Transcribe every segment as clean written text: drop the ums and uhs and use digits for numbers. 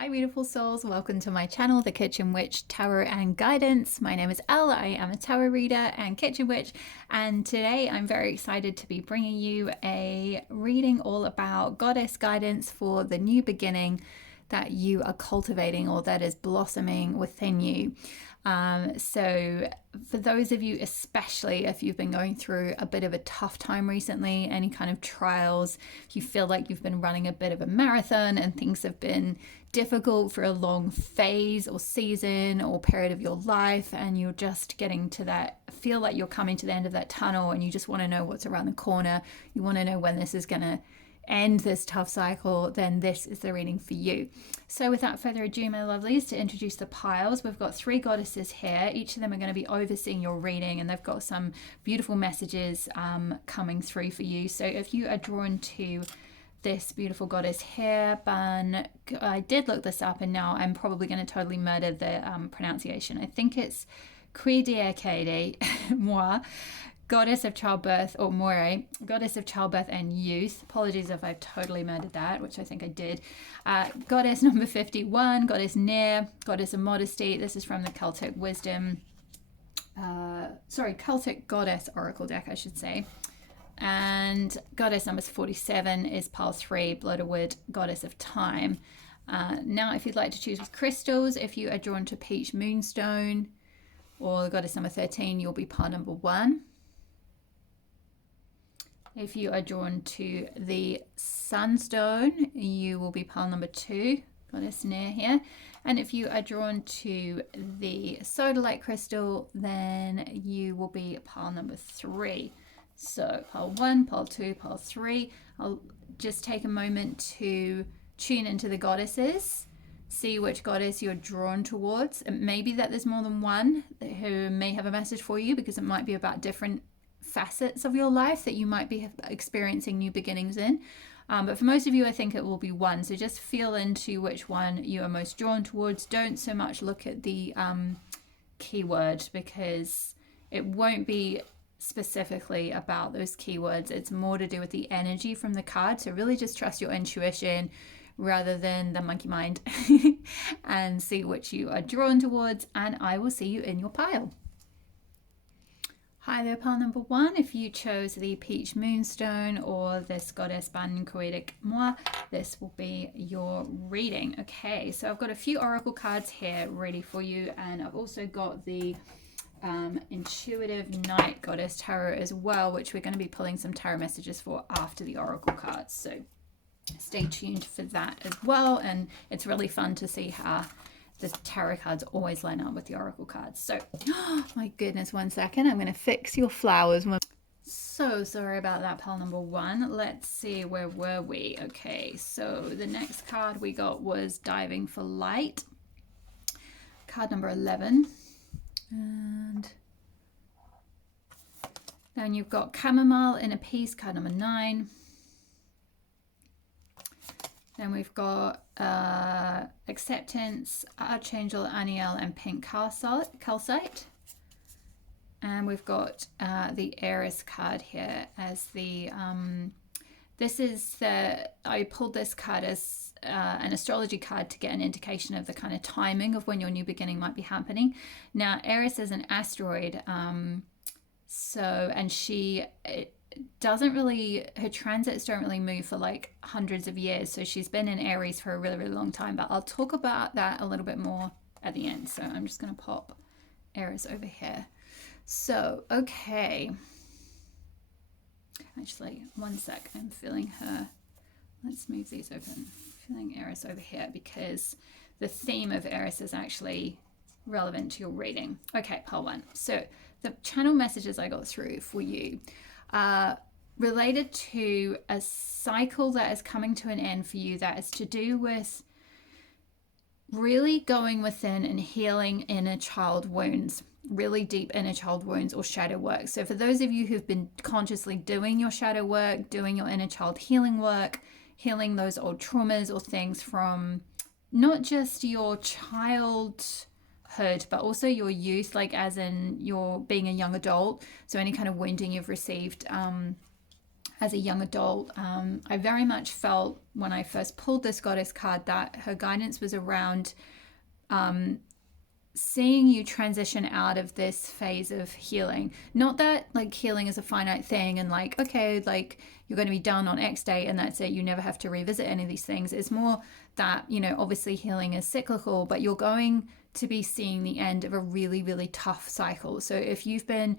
Hi beautiful souls, welcome to my channel, The Kitchen Witch Tarot and Guidance. My name is Elle, I am a tarot reader and kitchen witch, and today I'm very excited to be bringing you a reading all about goddess guidance for the new beginning that you are cultivating or that is blossoming within you. So for those of you, especially if you've been going through a bit of a tough time recently, any kind of trials, if you feel like you've been running a bit of a marathon and things have been difficult for a long phase or season or period of your life, and you're just getting to that, feel like you're coming to the end of that tunnel and you just want to know what's around the corner, you want to know when this is going to end this tough cycle, then this is the reading for you. So without further ado, my lovelies, to introduce the piles, we've got 3 goddesses here. Each of them are going to be overseeing your reading, and they've got some beautiful messages coming through for you. So if you are drawn to this beautiful goddess here, I did look this up and now I'm probably going to totally murder the pronunciation. I think it's Kede Moi, goddess of childbirth, or Moire, goddess of childbirth and youth. Apologies if I've totally murdered that, which I think I did. Goddess number 51, goddess Near, goddess of modesty. This is from the Celtic Wisdom, Celtic Goddess Oracle deck, I should say. And goddess number 47 is pile 3, Blood of Wood, goddess of time. Now, if you'd like to choose with crystals, if you are drawn to Peach Moonstone or goddess number 13, you'll be pile number 1. If you are drawn to the Sunstone, you will be pile number 2, goddess Near here. And if you are drawn to the Sodalite crystal, then you will be pile number 3. So pile 1, pile 2, pile 3. I'll just take a moment to tune into the goddesses, see which goddess you're drawn towards. It may be that there's more than one who may have a message for you, because it might be about different facets of your life that you might be experiencing new beginnings in. But for most of you, I think it will be one. So just feel into which one you are most drawn towards. Don't so much look at the keyword, because it won't be specifically about those keywords. It's more to do with the energy from the card. So really just trust your intuition rather than the monkey mind and see which you are drawn towards, and I will see you in your pile. Hi there, pile number 1. If you chose the Peach Moonstone or this goddess Ban Koedik Moi, this will be your reading. Okay, so I've got a few oracle cards here ready for you, and I've also got the Intuitive Night Goddess Tarot as well, which we're going to be pulling some tarot messages for after the oracle cards. So stay tuned for that as well, and it's really fun to see how the tarot cards always line up with the oracle cards. So, oh my goodness, one second. I'm going to fix your flowers. So sorry about that, pile number 1. Let's see, where were we? Okay, so the next card we got was Diving for Light. Card number 11. And then you've got Chamomile in a Piece, card number 9. Then we've got Acceptance, Archangel Aniel, and Pink Calcite. And we've got the Heiress card here as the, I pulled this card as an astrology card to get an indication of the kind of timing of when your new beginning might be happening. Now, Aries is an asteroid, and her transits don't really move for like hundreds of years. So she's been in Aries for a really, really long time, but I'll talk about that a little bit more at the end. So I'm just going to pop Aries over here. So, okay. Actually, one sec. I'm feeling her. Let's move these open. Feeling Aries over here because the theme of Aries is actually relevant to your reading. Okay, pile 1. So the channel messages I got through for you related to a cycle that is coming to an end for you, that is to do with really going within and healing inner child wounds, really deep inner child wounds or shadow work. So for those of you who've been consciously doing your shadow work, doing your inner child healing work, healing those old traumas or things from not just your childhood, but also your youth, like as in your being a young adult. So any kind of wounding you've received as a young adult. I very much felt when I first pulled this goddess card that her guidance was around seeing you transition out of this phase of healing. Not that like healing is a finite thing and like, okay, like you're going to be done on X date and that's it. You never have to revisit any of these things. It's more that, you know, obviously healing is cyclical, but you're going to be seeing the end of a really, really tough cycle. So if you've been,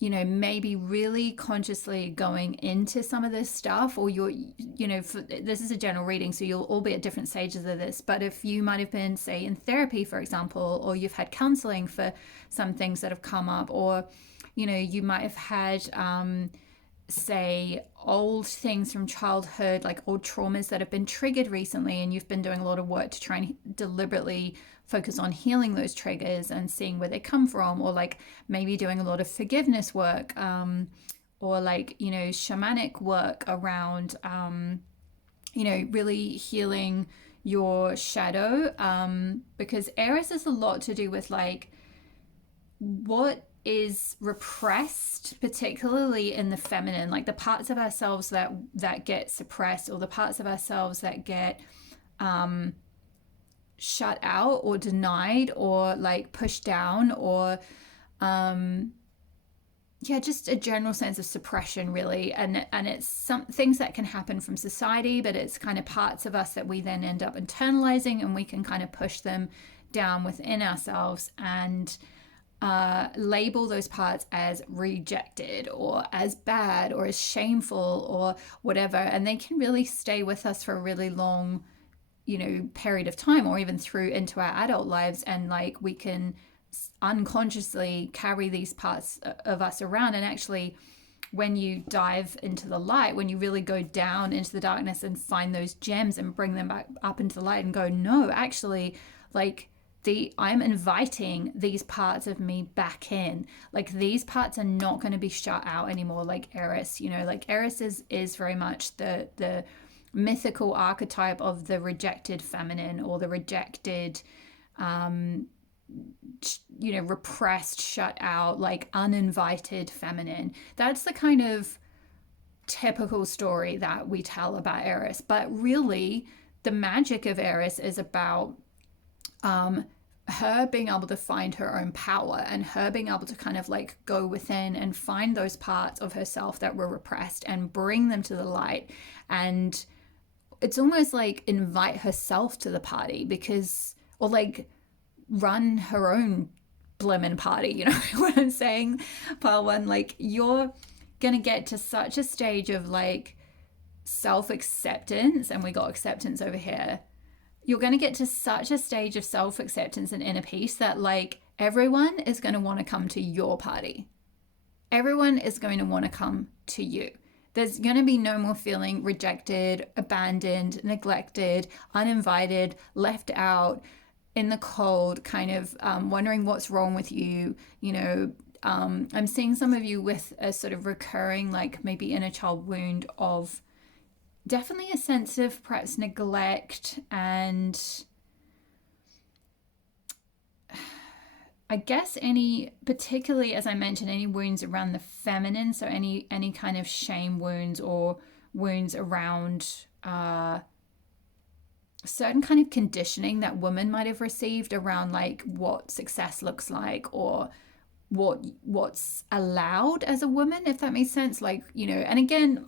you know, maybe really consciously going into some of this stuff, or you're, you know, this is a general reading, so you'll all be at different stages of this. But if you might have been, say, in therapy, for example, or you've had counseling for some things that have come up, or, you know, you might have had, say, old things from childhood, like old traumas that have been triggered recently, and you've been doing a lot of work to try and deliberately focus on healing those triggers and seeing where they come from, or like maybe doing a lot of forgiveness work, or like, you know, shamanic work around, you know, really healing your shadow, because Eris is a lot to do with like what is repressed, particularly in the feminine, like the parts of ourselves that get suppressed, or the parts of ourselves that get shut out or denied or like pushed down, or yeah, just a general sense of suppression, really. And it's some things that can happen from society, but it's kind of parts of us that we then end up internalizing, and we can kind of push them down within ourselves and label those parts as rejected or as bad or as shameful or whatever. And they can really stay with us for a really long, you know, period of time, or even through into our adult lives. And like we can unconsciously carry these parts of us around. And actually, when you dive into the light, when you really go down into the darkness and find those gems and bring them back up into the light and go, no, actually, like I'm inviting these parts of me back in. Like these parts are not going to be shut out anymore. Like Eris, you know, like Eris is very much the mythical archetype of the rejected feminine, or the rejected, you know, repressed, shut out, like uninvited feminine. That's the kind of typical story that we tell about Eris. But really, the magic of Eris is about her being able to find her own power, and her being able to kind of like go within and find those parts of herself that were repressed and bring them to the light. And it's almost like invite herself to the party, because, or like run her own blimmin' party, you know what I'm saying? Part one, like you're gonna get to such a stage of like self-acceptance, and we got acceptance over here. You're going to get to such a stage of self-acceptance and inner peace that like everyone is going to want to come to your party. Everyone is going to want to come to you. There's going to be no more feeling rejected, abandoned, neglected, uninvited, left out, in the cold, kind of wondering what's wrong with you. You know, I'm seeing some of you with a sort of recurring, like maybe inner child wound of definitely a sense of perhaps neglect, and I guess any, particularly as I mentioned, any wounds around the feminine. So any kind of shame wounds, or wounds around certain kind of conditioning that women might have received around like what success looks like, or what's allowed as a woman, if that makes sense. Like, you know, and again,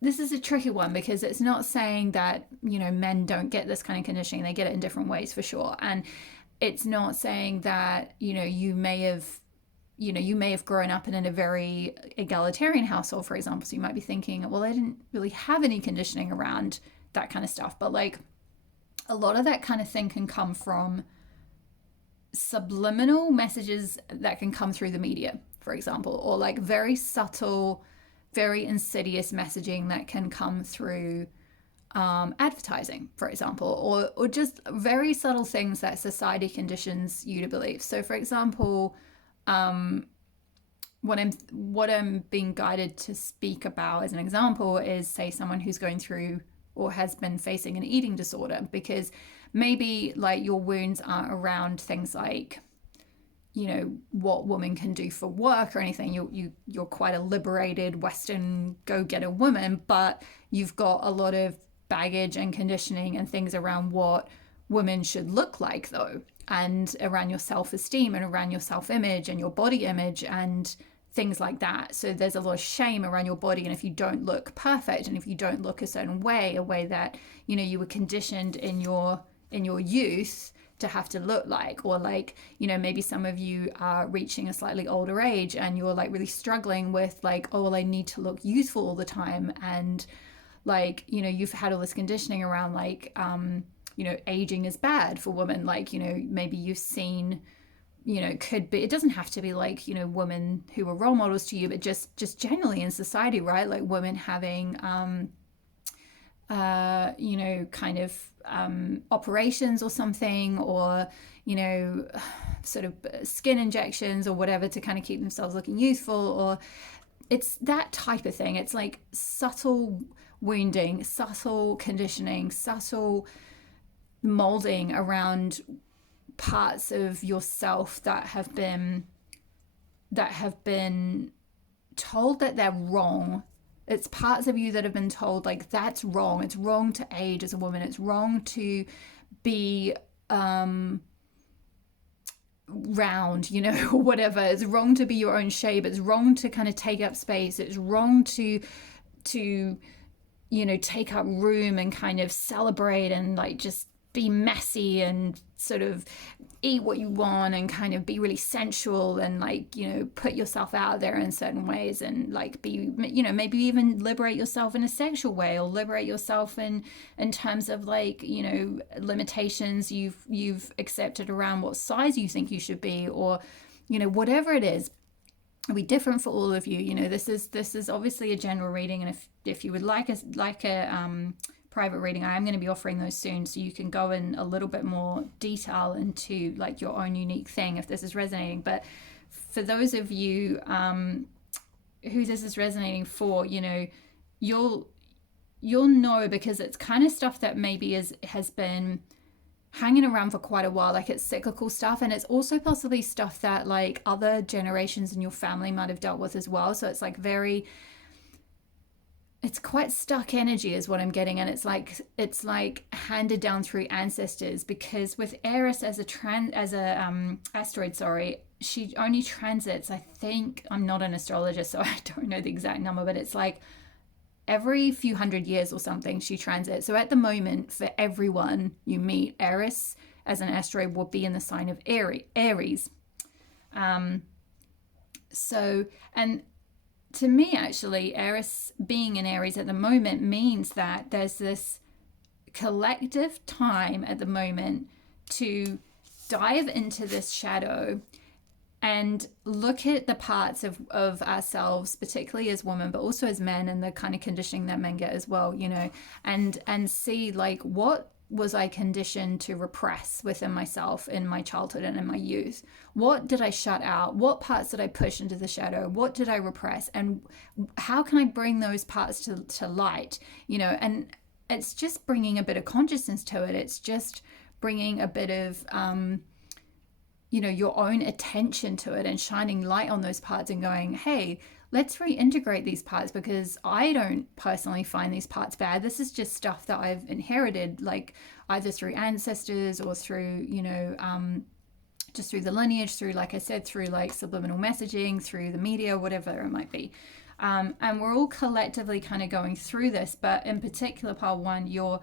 this is a tricky one, because it's not saying that, you know, men don't get this kind of conditioning. They get it in different ways for sure. And it's not saying that, you know, you may have grown up in a very egalitarian household, for example. So you might be thinking, well, I didn't really have any conditioning around that kind of stuff. But like a lot of that kind of thing can come from subliminal messages that can come through the media, for example, or like very subtle, very insidious messaging that can come through advertising, for example, or just very subtle things that society conditions you to believe. So, for example, what I'm being guided to speak about as an example is, say, someone who's going through or has been facing an eating disorder, because maybe like your wounds are around things like what women can do for work or anything. You're quite a liberated Western go-getter woman, but you've got a lot of baggage and conditioning and things around what women should look like, though, and around your self-esteem and around your self-image and your body image and things like that. So there's a lot of shame around your body, and if you don't look perfect and if you don't look a certain way, a way that you were conditioned in your youth to have to look like, or like, maybe some of you are reaching a slightly older age and you're like really struggling with like, oh, well, I need to look youthful all the time, and like, you've had all this conditioning around like aging is bad for women. Like, maybe you've seen, could be, it doesn't have to be like, women who are role models to you, but just generally in society, right? Like women having kind of operations or something, or sort of skin injections or whatever to kind of keep themselves looking youthful, or it's that type of thing. It's like subtle wounding, subtle conditioning, subtle molding around parts of yourself that have been told that they're wrong. It's parts of you that have been told like that's wrong. It's wrong to age as a woman. It's wrong to be round, or whatever. It's wrong to be your own shape. It's wrong to kind of take up space. It's wrong to take up room and kind of celebrate and like just be messy and sort of eat what you want and kind of be really sensual and like, put yourself out there in certain ways and like be, maybe even liberate yourself in a sexual way, or liberate yourself in terms of like, limitations you've accepted around what size you think you should be, or, whatever it is. It'll be different for all of you. This is obviously a general reading, and if you would like a private reading, I am going to be offering those soon, so you can go in a little bit more detail into like your own unique thing if this is resonating. But for those of you who this is resonating for, you'll know, because it's kind of stuff that maybe has been hanging around for quite a while. Like it's cyclical stuff, and it's also possibly stuff that like other generations in your family might have dealt with as well. So it's like it's quite stuck energy is what I'm getting. And it's like handed down through ancestors, because with Eris as a asteroid, she only transits, I think, I'm not an astrologist, so I don't know the exact number, but it's like every few hundred years or something she transits. So at the moment, for everyone you meet, Eris as an asteroid will be in the sign of Aries. And to me, actually, Eris being in Aries at the moment means that there's this collective time at the moment to dive into this shadow and look at the parts of ourselves, particularly as women, but also as men, and the kind of conditioning that men get as well, and see like, what was I conditioned to repress within myself in my childhood and in my youth? What did I shut out? What parts did I push into the shadow? What did I repress? And how can I bring those parts to light? And it's just bringing a bit of consciousness to it. It's just bringing a bit of, your own attention to it and shining light on those parts and going, hey, let's reintegrate these parts, because I don't personally find these parts bad. This is just stuff that I've inherited, like either through ancestors or through, just through the lineage, through, like I said, through like subliminal messaging, through the media, whatever it might be. And we're all collectively kind of going through this, but in particular, part one, your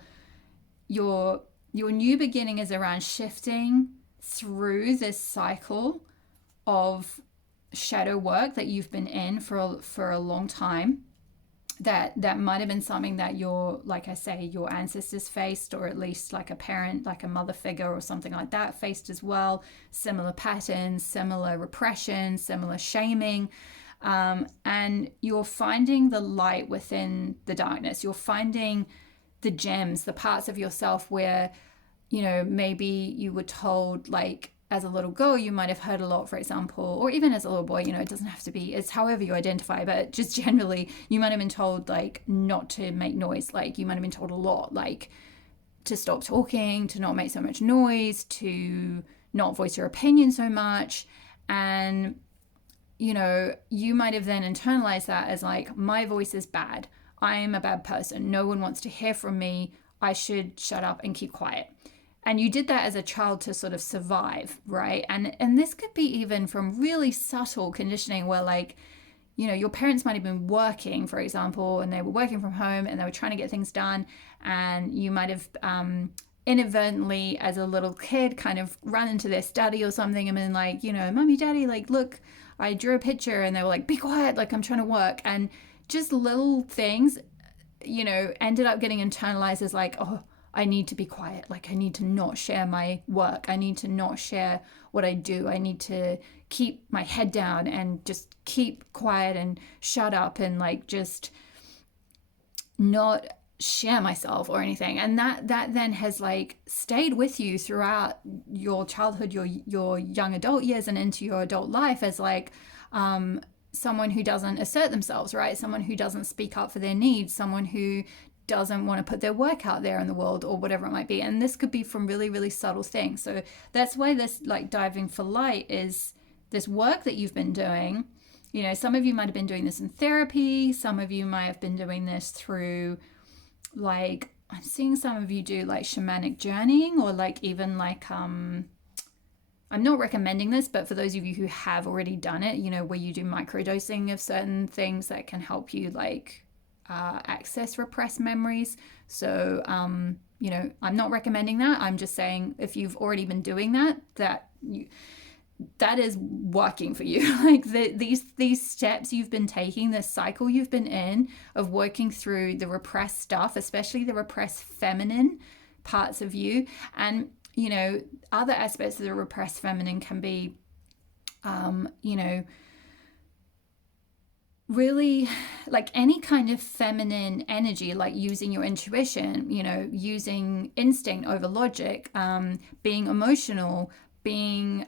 new beginning is around shifting through this cycle of shadow work that you've been in for a long time, that might have been something that your ancestors faced, or at least like a parent, like a mother figure or something like that faced as well. Similar patterns, similar repression, similar shaming, and you're finding the light within the darkness. You're finding the gems, the parts of yourself where maybe you were told, like, as a little girl, you might have heard a lot, for example, or even as a little boy, it doesn't have to be, it's however you identify, but just generally, you might have been told, like, not to make noise. Like, you might have been told a lot, like, to stop talking, to not make so much noise, to not voice your opinion so much. And, you know, you might have then internalized that as like, my voice is bad. I am a bad person. No one wants to hear from me. I should shut up and keep quiet. And you did that as a child to sort of survive, right? And this could be even from really subtle conditioning where, like, you know, your parents might have been working, for example, and they were working from home and they were trying to get things done. And you might have inadvertently, as a little kid, kind of run into their study or something and been like, you know, mommy, daddy, like, look, I drew a picture. And they were like, be quiet, like, I'm trying to work. And just little things, you know, ended up getting internalized as like, oh, I need to be quiet. Like, I need to not share my work. I need to not share what I do. I need to keep my head down and just keep quiet and shut up and like just not share myself or anything. And that then has like stayed with you throughout your childhood, your young adult years and into your adult life as like someone who doesn't assert themselves, right? Someone who doesn't speak up for their needs, someone who doesn't want to put their work out there in the world or whatever it might be. And this could be from really, really subtle things. So that's why this like diving for light is this work that you've been doing. You know, some of you might have been doing this in therapy. Some of you might have been doing this through like, I'm seeing some of you do like shamanic journeying or like even like, I'm not recommending this, but for those of you who have already done it, you know, where you do microdosing of certain things that can help you like access repressed memories. So, you know, I'm not recommending that. I'm just saying if you've already been doing that, that is working for you. Like these steps you've been taking, this cycle you've been in of working through the repressed stuff, especially the repressed feminine parts of you. And, you know, other aspects of the repressed feminine can be, you know, really like any kind of feminine energy, like using your intuition, you know, using instinct over logic, being emotional, being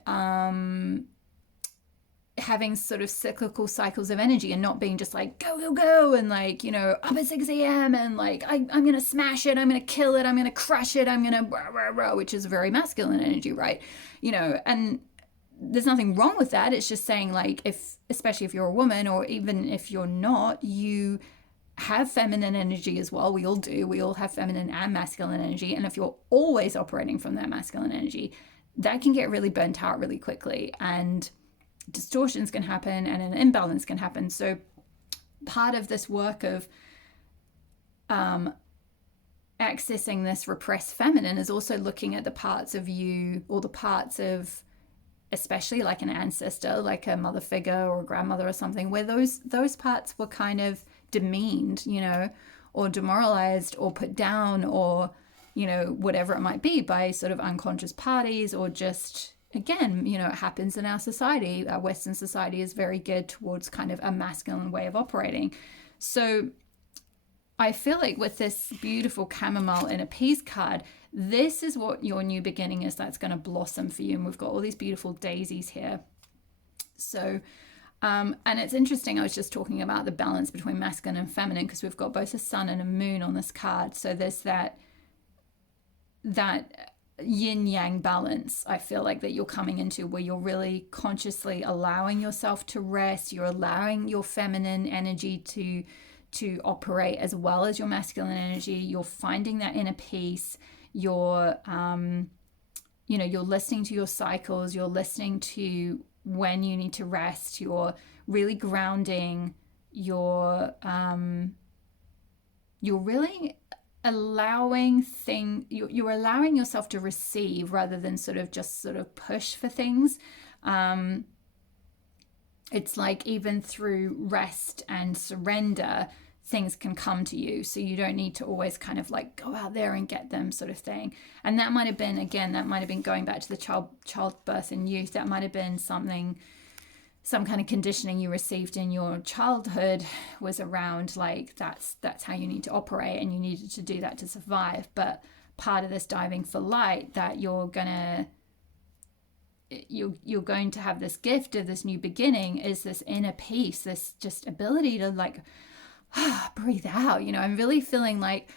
having sort of cyclical cycles of energy and not being just like go go go and like, you know, up at 6 a.m. and like I'm gonna smash it, I'm gonna kill it, I'm gonna crush it, I'm gonna rah, rah, rah, which is very masculine energy, right? You know, and there's nothing wrong with that. It's just saying like, especially if you're a woman or even if you're not, you have feminine energy as well. We all do. We all have feminine and masculine energy. And if you're always operating from that masculine energy, that can get really burnt out really quickly and distortions can happen and an imbalance can happen. So part of this work of accessing this repressed feminine is also looking at the parts of you or the parts of especially like an ancestor, like a mother figure or a grandmother or something, where those parts were kind of demeaned, you know, or demoralized or put down or, you know, whatever it might be by sort of unconscious parties or just, again, you know, it happens in our society. Our Western society is very geared towards kind of a masculine way of operating. So I feel like with this beautiful chamomile inner peace card, this is what your new beginning is that's going to blossom for you. And we've got all these beautiful daisies here. So, and it's interesting, I was just talking about the balance between masculine and feminine because we've got both a sun and a moon on this card. So there's that yin yang balance, I feel like, that you're coming into where you're really consciously allowing yourself to rest. You're allowing your feminine energy to operate as well as your masculine energy. You're finding that inner peace. You're you know, you're listening to your cycles, you're listening to when you need to rest, you're really grounding, you're really allowing you're allowing yourself to receive rather than sort of push for things. It's like even through rest and surrender, things can come to you. So you don't need to always kind of like go out there and get them sort of thing. And that might have been, again, that might have been going back to the childbirth and youth. That might have been some kind of conditioning you received in your childhood was around like, that's how you need to operate and you needed to do that to survive. But part of this diving for light that you're going to have this gift of this new beginning is this inner peace, this just ability to like breathe out. You know, I'm really feeling like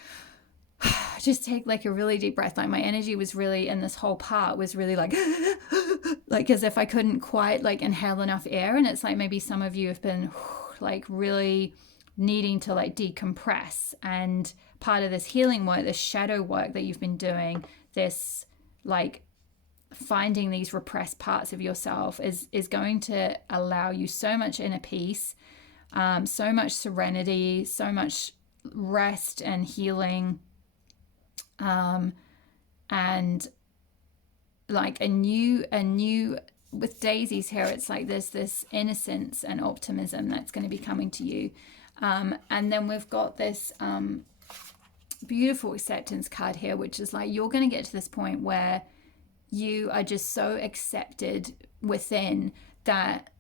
just take like a really deep breath. Like my energy was really in this whole part was really like like as if I couldn't quite like inhale enough air. And it's like maybe some of you have been like really needing to like decompress, and part of this healing work, this shadow work that you've been doing, this like finding these repressed parts of yourself is going to allow you so much inner peace, so much serenity, so much rest and healing, and like a new with daisies here, it's like there's this innocence and optimism that's going to be coming to you. And then we've got this beautiful acceptance card here, which is like you're going to get to this point where you are just so accepted within that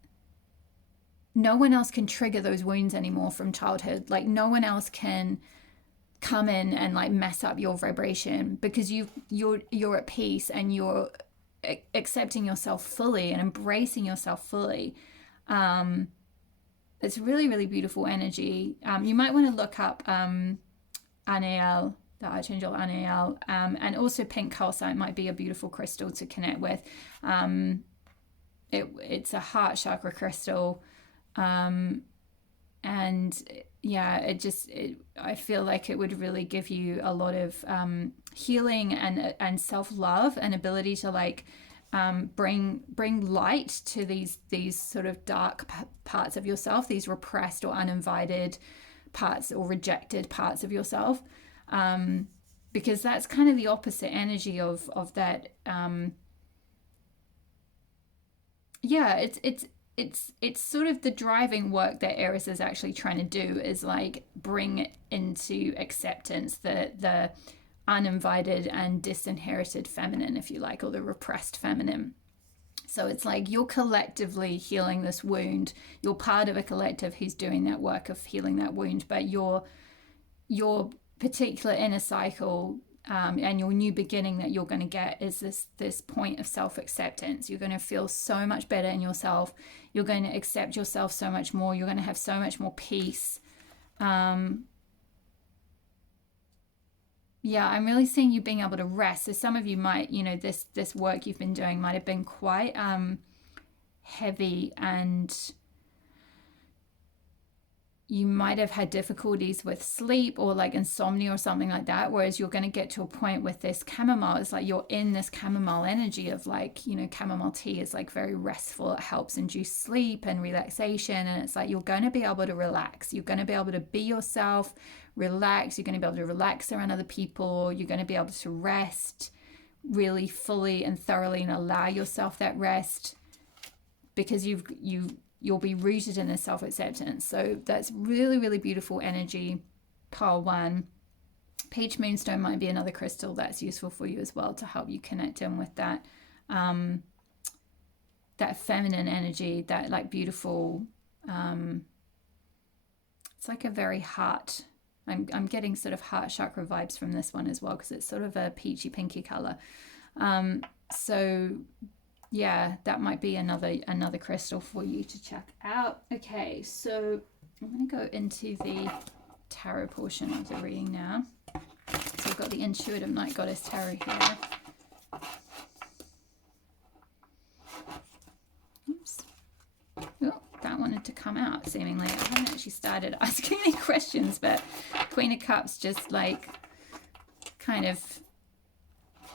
no one else can trigger those wounds anymore from childhood. Like no one else can come in and like mess up your vibration, because you're at peace and you're accepting yourself fully and embracing yourself fully. It's really, really beautiful energy. You might want to look up Anael, the Archangel Anael, and also pink calcite might be a beautiful crystal to connect with. It's a heart chakra crystal, and yeah, I feel like it would really give you a lot of healing and self-love and ability to like bring light to these sort of dark parts of yourself, these repressed or uninvited parts or rejected parts of yourself, because that's kind of the opposite energy of that. It's sort of the driving work that Eris is actually trying to do, is like bring into acceptance the uninvited and disinherited feminine, if you like, or the repressed feminine. So it's like you're collectively healing this wound. You're part of a collective who's doing that work of healing that wound, but your particular inner cycle and your new beginning that you're going to get is this point of self-acceptance. You're going to feel so much better in yourself. You're going to accept yourself so much more. You're going to have so much more peace. Yeah, I'm really seeing you being able to rest. So some of you might, this work you've been doing might have been quite heavy, and you might have had difficulties with sleep or like insomnia or something like that. Whereas you're going to get to a point with this chamomile, it's like you're in this chamomile energy of like, chamomile tea is like very restful. It helps induce sleep and relaxation. And it's like you're going to be able to relax. You're going to be able to be yourself, relax. You're going to be able to relax around other people. You're going to be able to rest really fully and thoroughly and allow yourself that rest, because you'll be rooted in this self-acceptance. So that's really, really beautiful energy, pile one. Peach moonstone might be another crystal that's useful for you as well to help you connect in with that that feminine energy, that like beautiful, it's like a very heart. I'm getting sort of heart chakra vibes from this one as well, because it's sort of a peachy pinky color. So yeah, that might be another crystal for you to check out. Okay, so I'm going to go into the tarot portion of the reading now. So we've got the Intuitive Night Goddess Tarot here. Oops. Oh, that wanted to come out seemingly. I haven't actually started asking any questions, but Queen of Cups just like kind of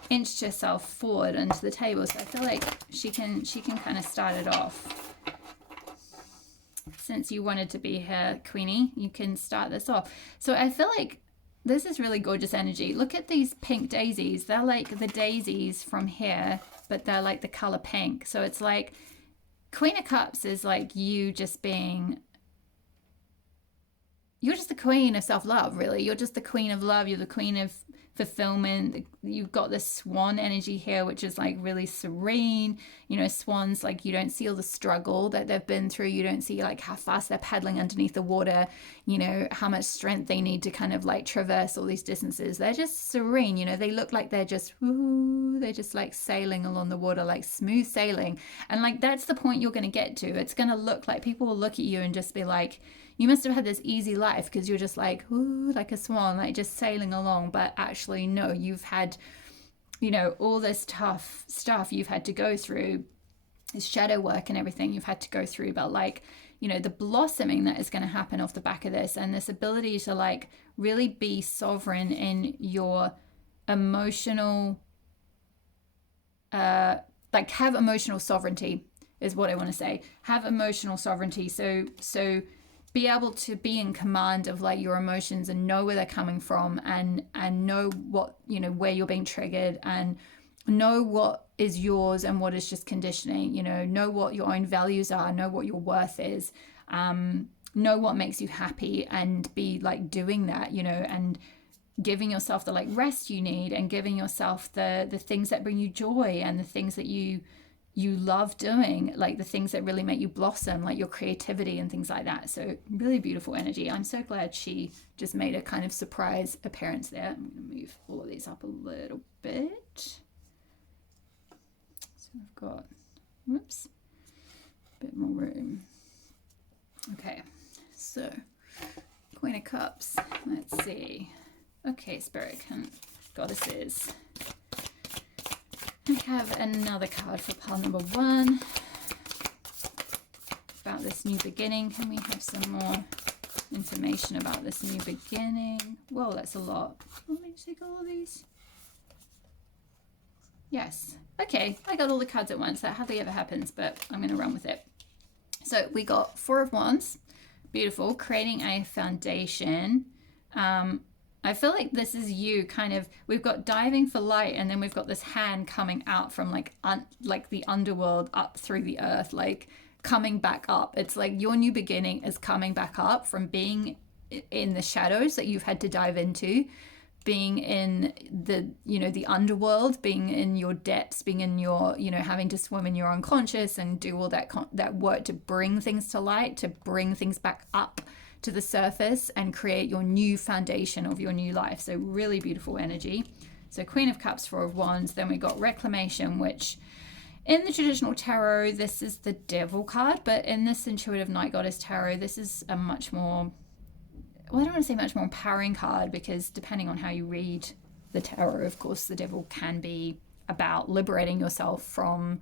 inched herself forward onto the table, so I feel like she can kind of start it off. Since you wanted to be here, Queenie, you can start this off. So I feel like this is really gorgeous energy. Look at these pink daisies. They're like the daisies from here, but they're like the color pink. So it's like Queen of Cups is like you just being, you're just the queen of self-love, really. You're just the queen of love. You're the queen of fulfillment. You've got this swan energy here, which is like really serene. Swans, like you don't see all the struggle that they've been through. You don't see like how fast they're paddling underneath the water, how much strength they need to kind of like traverse all these distances. They're just serene. They look like they're just, ooh, ooh, they're just like sailing along the water, like smooth sailing. And like that's the point you're going to get to. It's going to look like people will look at you and just be like, you must have had this easy life because you're just like, ooh, like a swan, like just sailing along. But actually, no, you've had, you know, all this tough stuff you've had to go through, this shadow work and everything you've had to go through. But like, you know, the blossoming that is going to happen off the back of this, and this ability to like really be sovereign in your emotional, like have emotional sovereignty is what I want to say. Have emotional sovereignty. So be able to be in command of like your emotions and know where they're coming from, and know what, you know, where you're being triggered, and know what is yours and what is just conditioning. You know what your own values are, know what your worth is, know what makes you happy, and be like doing that, you know, and giving yourself the like rest you need, and giving yourself the things that bring you joy, and the things that you love doing, like the things that really make you blossom, like your creativity and things like that. So really beautiful energy. I'm so glad she just made a kind of surprise appearance there. I'm going to move all of these up a little bit. So I've got, whoops, a bit more room. Okay, so Queen of Cups, let's see. Okay, Spirit, Goddesses. I have another card for pile number 1 about this new beginning. Can we have some more information about this new beginning? Whoa, that's a lot. Want me to take all of these? Yes. Okay, I got all the cards at once. That hardly ever happens, but I'm going to run with it. So we got 4 of Wands. Beautiful. Creating a foundation. I feel like this is you kind of, we've got diving for light, and then we've got this hand coming out from like the underworld up through the earth, like coming back up. It's like your new beginning is coming back up from being in the shadows that you've had to dive into, being in the, you know, the underworld, being in your depths, being in your, you know, having to swim in your unconscious and do all that work to bring things to light, to bring things back up to the surface and create your new foundation of your new life. So really beautiful energy. So Queen of Cups, 4 of Wands. Then we got Reclamation, which in the traditional tarot, this is the Devil card, but in this Intuitive Night Goddess tarot, this is a much more, well, I don't want to say much more empowering card, because depending on how you read the tarot, of course, the Devil can be about liberating yourself from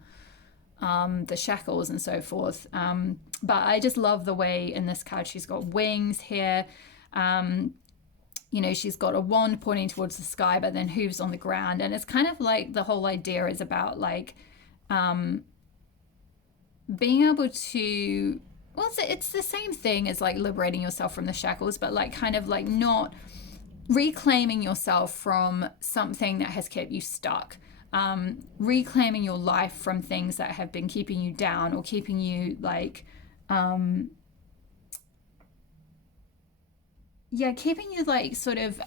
the shackles and so forth. But I just love the way in this card she's got wings here. You know, she's got a wand pointing towards the sky, but then hooves on the ground. And it's kind of like the whole idea is about like being able to, well, it's the same thing as like liberating yourself from the shackles, but like kind of like not reclaiming yourself from something that has kept you stuck. Reclaiming your life from things that have been keeping you down, or keeping you like, keeping you like sort of,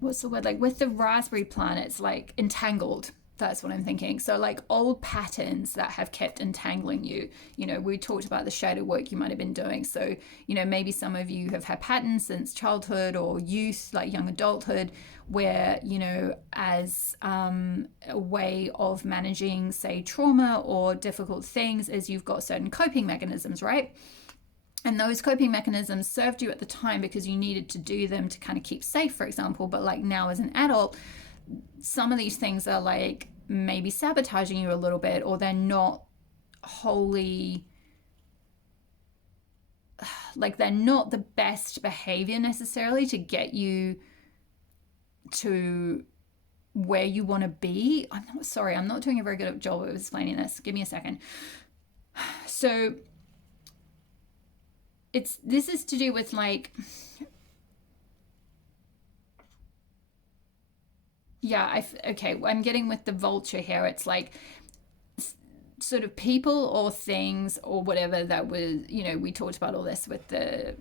what's the word? Like with the raspberry plant, it's like entangled. That's what I'm thinking. So like old patterns that have kept entangling you. You know, we talked about the shadow work you might have been doing. So, you know, maybe some of you have had patterns since childhood or youth, like young adulthood, where, you know, as a way of managing, say, trauma or difficult things, is you've got certain coping mechanisms, right? And those coping mechanisms served you at the time because you needed to do them to kind of keep safe, for example. But like now as an adult, some of these things are like maybe sabotaging you a little bit, or they're not wholly, like they're not the best behavior necessarily to get you to where you want to be. I'm not doing a very good job of explaining this. Give me a second. So this is to do with like, I'm getting with the vulture here. It's like sort of people or things or whatever that was, you know, we talked about all this with the,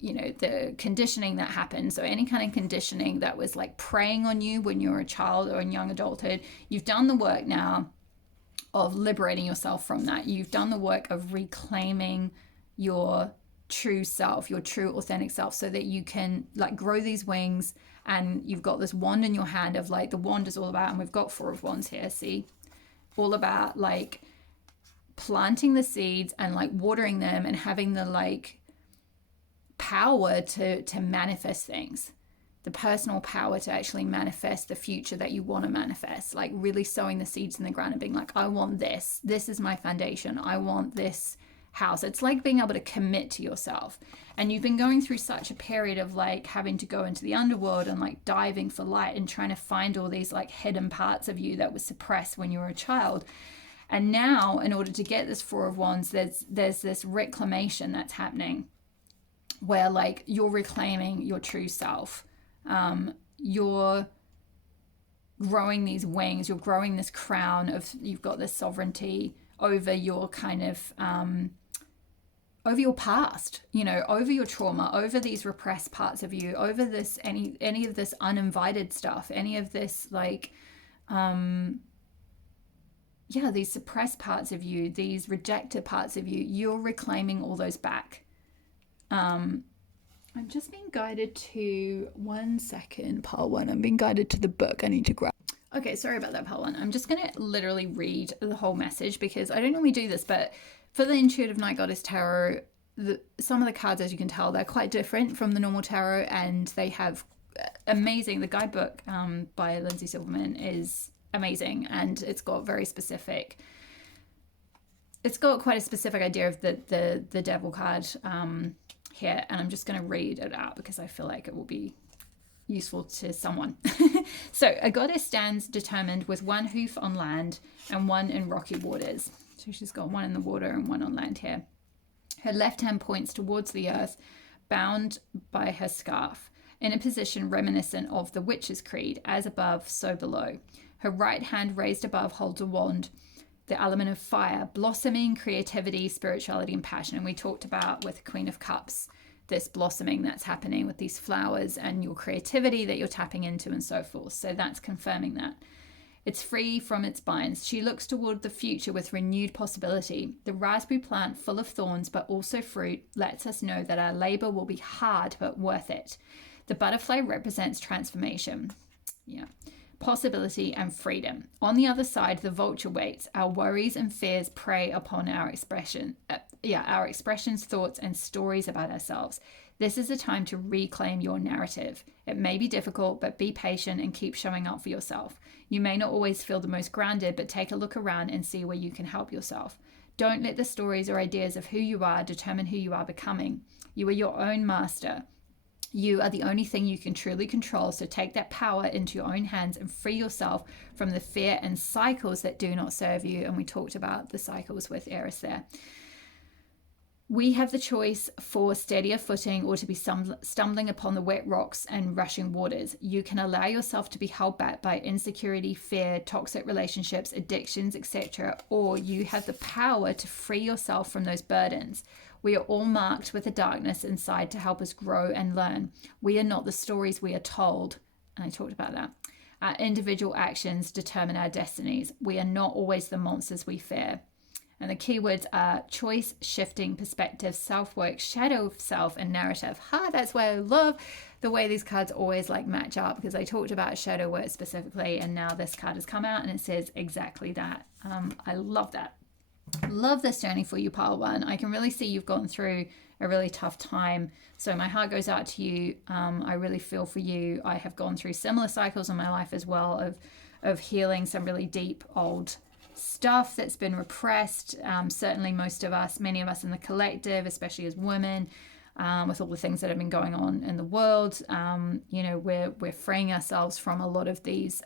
you know, the conditioning that happened. So any kind of conditioning that was like preying on you when you were a child or in young adulthood, you've done the work now of liberating yourself from that. You've done the work of reclaiming your true self, your true authentic self, so that you can like grow these wings and you've got this wand in your hand of like, the wand is all about, and we've got 4 of wands here, see, all about like planting the seeds and like watering them and having the like power to manifest things, the personal power to actually manifest the future that you want to manifest, like really sowing the seeds in the ground and being like, I want this is my foundation, I want this house. It's like being able to commit to yourself. And you've been going through such a period of like having to go into the underworld and like diving for light and trying to find all these like hidden parts of you that were suppressed when you were a child. And now, in order to get this 4 of wands, there's this reclamation that's happening where like you're reclaiming your true self. You're growing these wings, you're growing this crown of, you've got this sovereignty over your kind of over your past, you know, over your trauma, over these repressed parts of you, over this any of this uninvited stuff, any of this like these suppressed parts of you, these rejected parts of you, you're reclaiming all those back. I'm just being guided to, one second, pile 1. I'm being guided to the book I need to grab. Okay, sorry about that, pile 1. I'm just going to literally read the whole message because I don't normally do this, but for the Intuitive Night Goddess Tarot, some of the cards, as you can tell, they're quite different from the normal tarot, and they have amazing, the guidebook by Lindsay Silverman is amazing, and it's got very specific, it's got quite a specific idea of the devil card here, and I'm just going to read it out because I feel like it will be useful to someone. So, a goddess stands determined with one hoof on land and one in rocky waters. So she's got one in the water and one on land here. Her left hand points towards the earth, bound by her scarf, in a position reminiscent of the Witch's Creed, as above, so below. Her right hand raised above holds a wand, the element of fire, blossoming, creativity, spirituality, and passion. And we talked about with Queen of Cups, this blossoming that's happening with these flowers and your creativity that you're tapping into and so forth. So that's confirming that. It's free from its binds. She looks toward the future with renewed possibility. The raspberry plant, full of thorns but also fruit, lets us know that our labor will be hard but worth it. The butterfly represents transformation. Yeah. Possibility and freedom. On the other side, the vulture waits. Our worries and fears prey upon our our expressions, thoughts, and stories about ourselves. This is a time to reclaim your narrative. It may be difficult, but be patient and keep showing up for yourself. You may not always feel the most grounded, but take a look around and see where you can help yourself. Don't let the stories or ideas of who you are determine who you are becoming. You are your own master. You are the only thing you can truly control, so take that power into your own hands and free yourself from the fear and cycles that do not serve you. And we talked about the cycles with Eris there. We have the choice for steadier footing or to be stumbling upon the wet rocks and rushing waters. You can allow yourself to be held back by insecurity, fear, toxic relationships, addictions, etc. Or you have the power to free yourself from those burdens. We are all marked with a darkness inside to help us grow and learn. We are not the stories we are told. And I talked about that. Our individual actions determine our destinies. We are not always the monsters we fear. And the keywords are choice, shifting, perspective, self-work, shadow of self, and narrative. That's why I love the way these cards always like match up, because I talked about shadow work specifically, and now this card has come out and it says exactly that. I love that. Love this journey for you, pile 1. I can really see you've gone through a really tough time. So my heart goes out to you. I really feel for you. I have gone through similar cycles in my life as well of healing some really deep old stuff that's been repressed. Certainly many of us in the collective, especially as women, with all the things that have been going on in the world, we're freeing ourselves from a lot of these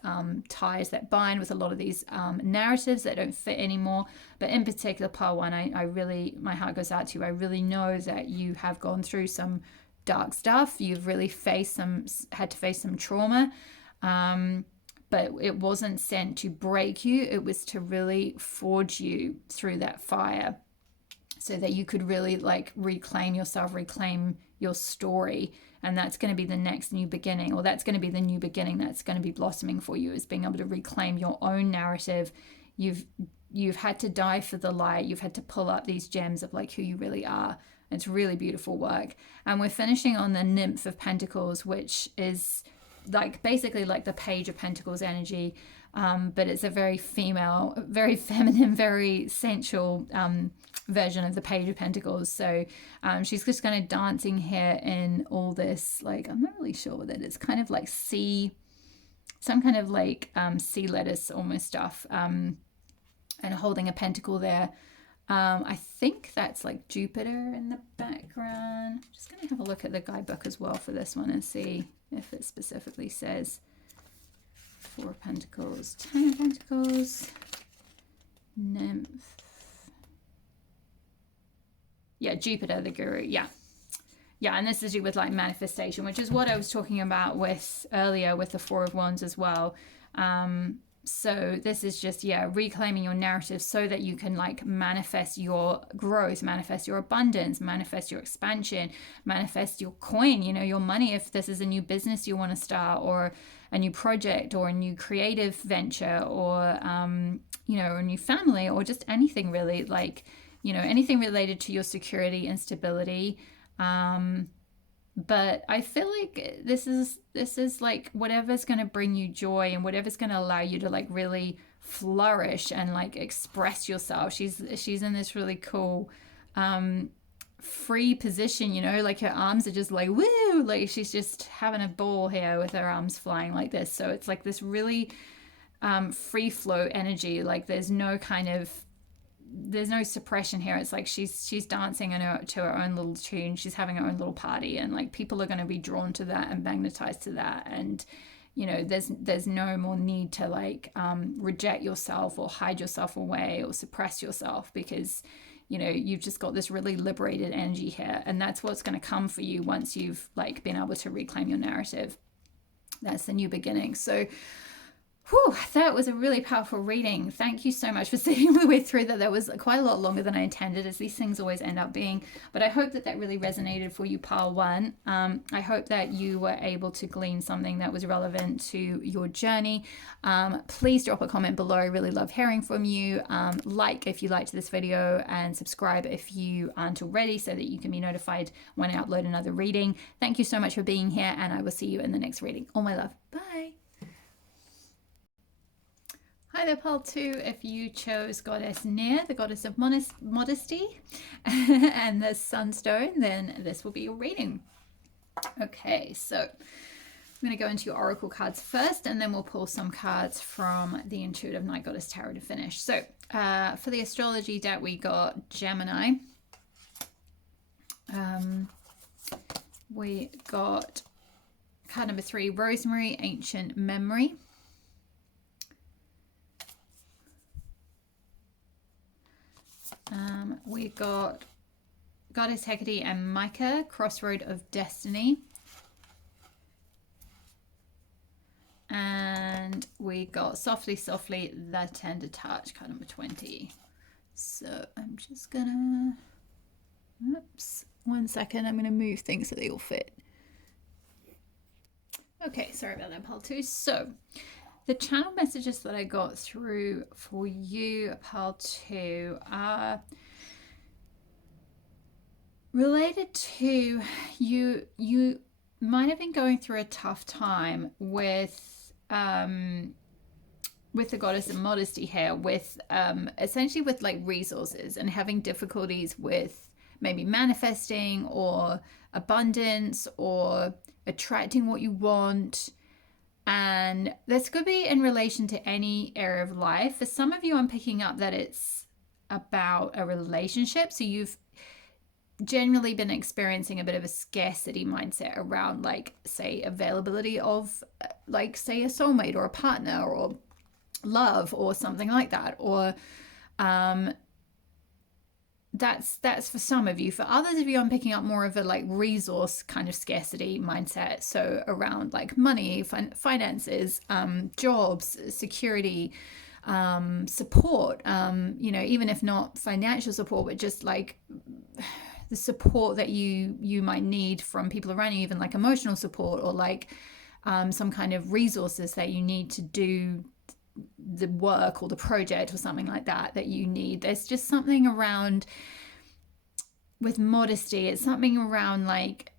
ties that bind, with a lot of these narratives that don't fit anymore. But in particular, pile 1, I really, my heart goes out to you. I really know that you have gone through some dark stuff. You've really had to face some trauma. But it wasn't sent to break you. It was to really forge you through that fire so that you could really like reclaim yourself, reclaim your story. And that's going to be the next new beginning, or that's going to be the new beginning that's going to be blossoming for you, is being able to reclaim your own narrative. You've had to die for the light. You've had to pull up these gems of like who you really are. It's really beautiful work. And we're finishing on the Nymph of Pentacles, which is like basically like the Page of Pentacles energy, but it's a very female, very feminine, very sensual version of the Page of Pentacles. So she's just kind of dancing here in all this, like, I'm not really sure what it is, kind of like sea, some kind of like sea lettuce almost stuff, and holding a pentacle there. I think that's like Jupiter in the background. I'm just going to have a look at the guidebook as well for this one and see if it specifically says 4 of Pentacles, 10 of Pentacles, Nymph. Yeah, Jupiter, the guru. Yeah. Yeah, and this is with like manifestation, which is what I was talking about with earlier with the 4 of Wands as well. So this is just, yeah, reclaiming your narrative so that you can like manifest your growth, manifest your abundance, manifest your expansion, manifest your coin, you know, your money. If this is a new business you want to start, or a new project, or a new creative venture, or, you know, a new family, or just anything really, like, you know, anything related to your security and stability. But I feel like this is like whatever's going to bring you joy and whatever's going to allow you to like really flourish and like express yourself. She's in this really cool free position, you know, like her arms are just like woo, like she's just having a ball here with her arms flying like this. So it's like this really free flow energy. Like there's no suppression here. It's like she's dancing to her own little tune. She's having her own little party, and like people are going to be drawn to that and magnetized to that. And you know, there's no more need to like reject yourself or hide yourself away or suppress yourself, because you know you've just got this really liberated energy here, and that's what's going to come for you once you've like been able to reclaim your narrative. That's the new beginning. So whew, that was a really powerful reading. Thank you so much for sitting all the way through that. That was quite a lot longer than I intended, as these things always end up being. But I hope that really resonated for you, pile one. I hope that you were able to glean something that was relevant to your journey. Please drop a comment below. I really love hearing from you. Like if you liked this video, and subscribe if you aren't already, so that you can be notified when I upload another reading. Thank you so much for being here, and I will see you in the next reading. All my love. Bye. Hi there, Pile 2. If you chose Goddess Near, the goddess of modesty, and the Sunstone, then this will be your reading. Okay, so I'm going to go into your oracle cards first, and then we'll pull some cards from the Intuitive Night Goddess Tarot to finish. So for the astrology deck, we got Gemini. We got card number 3, Rosemary, Ancient Memory. We got Goddess Hecate and Micah, Crossroad of Destiny. And we got Softly, Softly, The Tender Touch, card number 20. So I'm just gonna, oops, 1 second, I'm gonna move things so they all fit. Okay, sorry about that, Pile 2. So the channel messages that I got through for you, Pile 2, are related to you might have been going through a tough time with the Goddess of Modesty here, with essentially with like resources, and having difficulties with maybe manifesting or abundance or attracting what you want. And this could be in relation to any area of life. For some of you, I'm picking up that it's about a relationship. So you've generally been experiencing a bit of a scarcity mindset around, like, say, availability of, like, say, a soulmate or a partner or love or something like that. Or that's for some of you. For others of you, I'm picking up more of a like resource kind of scarcity mindset. So around like money, finances, jobs, security, support, you know, even if not financial support, but just like the support that you might need from people around you, even like emotional support, or like some kind of resources that you need to do the work or the project or something like that you need. There's just something around with modesty. It's something around like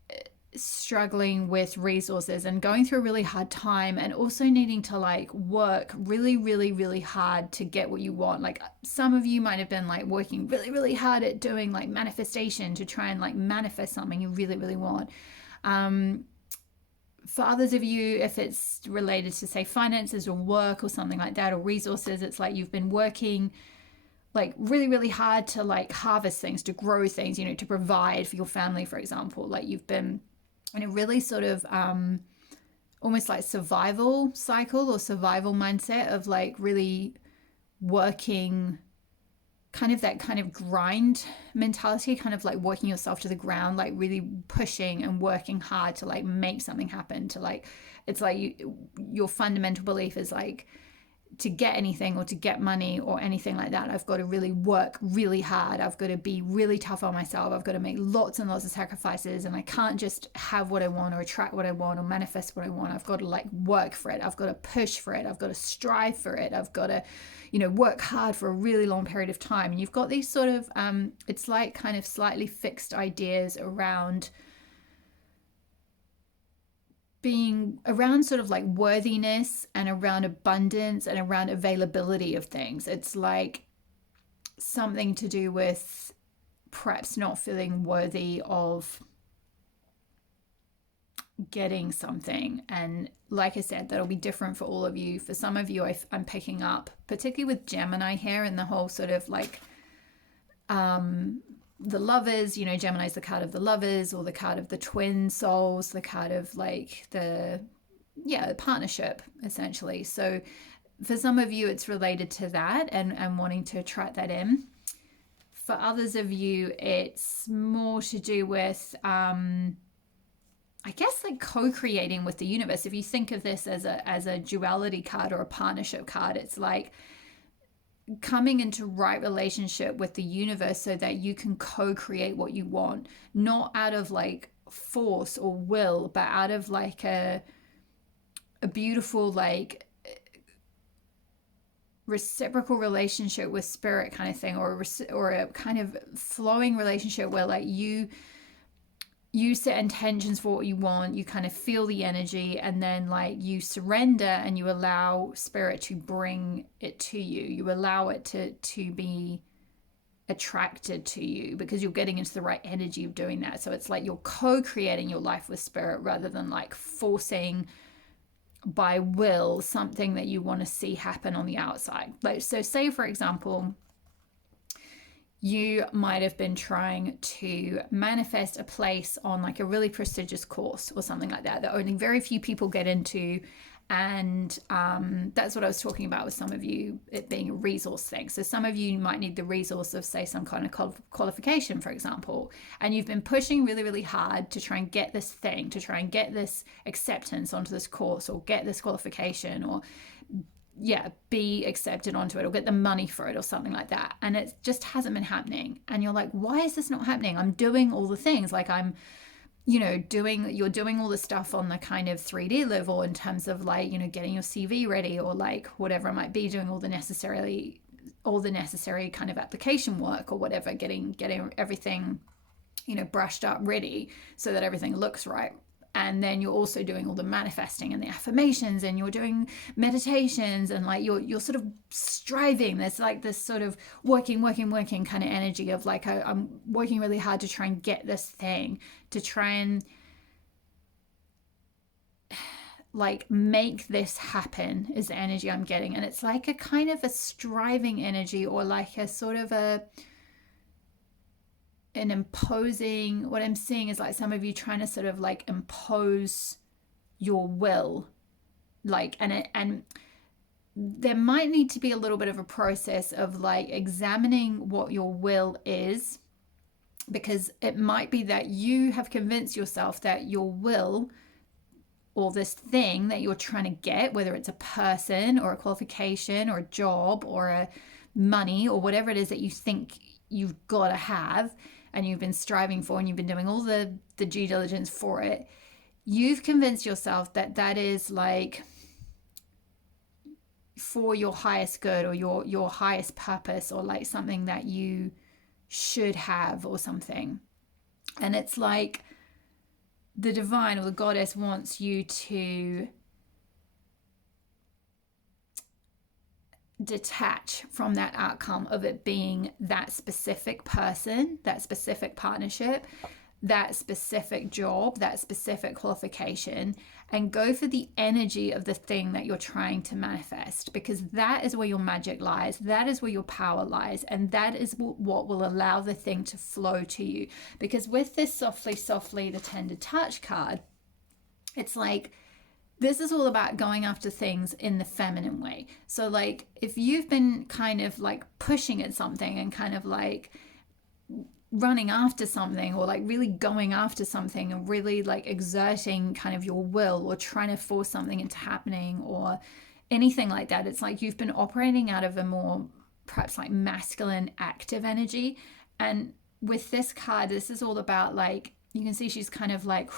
struggling with resources and going through a really hard time, and also needing to like work really, really, really hard to get what you want. Like some of you might have been like working really, really hard at doing like manifestation to try and like manifest something you really, really want. For others of you, if it's related to say finances or work or something like that, or resources, it's like you've been working like really, really hard to like harvest things, to grow things, you know, to provide for your family, for example. Like you've been in a really sort of almost like survival cycle or survival mindset of like really working, kind of that kind of grind mentality, kind of like working yourself to the ground, like really pushing and working hard to like make something happen, to like, it's like your fundamental belief is like, to get anything or to get money or anything like that, I've got to really work really hard. I've got to be really tough on myself. I've got to make lots and lots of sacrifices, and I can't just have what I want or attract what I want or manifest what I want. I've got to like work for it. I've got to push for it. I've got to strive for it. I've got to, you know, work hard for a really long period of time. And you've got these sort of, it's like kind of slightly fixed ideas around being around sort of like worthiness and around abundance and around availability of things. It's like something to do with perhaps not feeling worthy of getting something. And like I said, that'll be different for all of you. For some of you, I'm picking up, particularly with Gemini here, and the whole sort of like the lovers, you know, Gemini is the card of the lovers, or the card of the twin souls, the card of like the partnership essentially. So for some of you it's related to that and wanting to attract that in. For others of you it's more to do with I guess like co-creating with the universe. If you think of this as a duality card or a partnership card, it's like coming into right relationship with the universe so that you can co-create what you want, not out of like force or will, but out of like a beautiful like reciprocal relationship with spirit kind of thing, or a kind of flowing relationship where like you set intentions for what you want, you kind of feel the energy, and then like you surrender and you allow spirit to bring it to you. You allow it to be attracted to you because you're getting into the right energy of doing that. So it's like you're co-creating your life with spirit rather than like forcing by will something that you want to see happen on the outside. Like, so say for example, you might have been trying to manifest a place on like a really prestigious course or something like that only very few people get into. And that's what I was talking about with some of you, it being a resource thing. So some of you might need the resource of say some kind of qualification, for example, and you've been pushing really, really hard to try and get this thing, to try and get this acceptance onto this course, or get this qualification, or be accepted onto it, or get the money for it or something like that. And it just hasn't been happening. And you're like, why is this not happening? I'm doing all the things, like I'm, you know, you're doing all the stuff on the kind of 3D level in terms of like, you know, getting your CV ready, or like whatever it might be, doing all the necessary kind of application work or whatever, getting everything, you know, brushed up, ready so that everything looks right. And then you're also doing all the manifesting and the affirmations, and you're doing meditations, and like you're sort of striving. There's like this sort of working kind of energy of like, I'm working really hard to try and get this thing, to try and like make this happen, is the energy I'm getting. And it's like a kind of a striving energy, or like a sort of an imposing. What I'm seeing is like some of you trying to sort of like impose your will, like, and there might need to be a little bit of a process of like examining what your will is, because it might be that you have convinced yourself that your will, or this thing that you're trying to get, whether it's a person or a qualification or a job or a money or whatever it is that you think you've got to have, and you've been striving for, and you've been doing all the due diligence for it, you've convinced yourself that that is like for your highest good, or your highest purpose, or like something that you should have or something. And it's like the divine or the goddess wants you to detach from that outcome of it being that specific person, that specific partnership, that specific job, that specific qualification, and go for the energy of the thing that you're trying to manifest, because that is where your magic lies, that is where your power lies, and that is what will allow the thing to flow to you. Because with this softly, softly, the tender touch card, it's like, this is all about going after things in the feminine way. So like, if you've been kind of like pushing at something and kind of like running after something, or like really going after something and really like exerting kind of your will, or trying to force something into happening, or anything like that, it's like you've been operating out of a more perhaps like masculine active energy. And with this card, this is all about like, you can see she's kind of like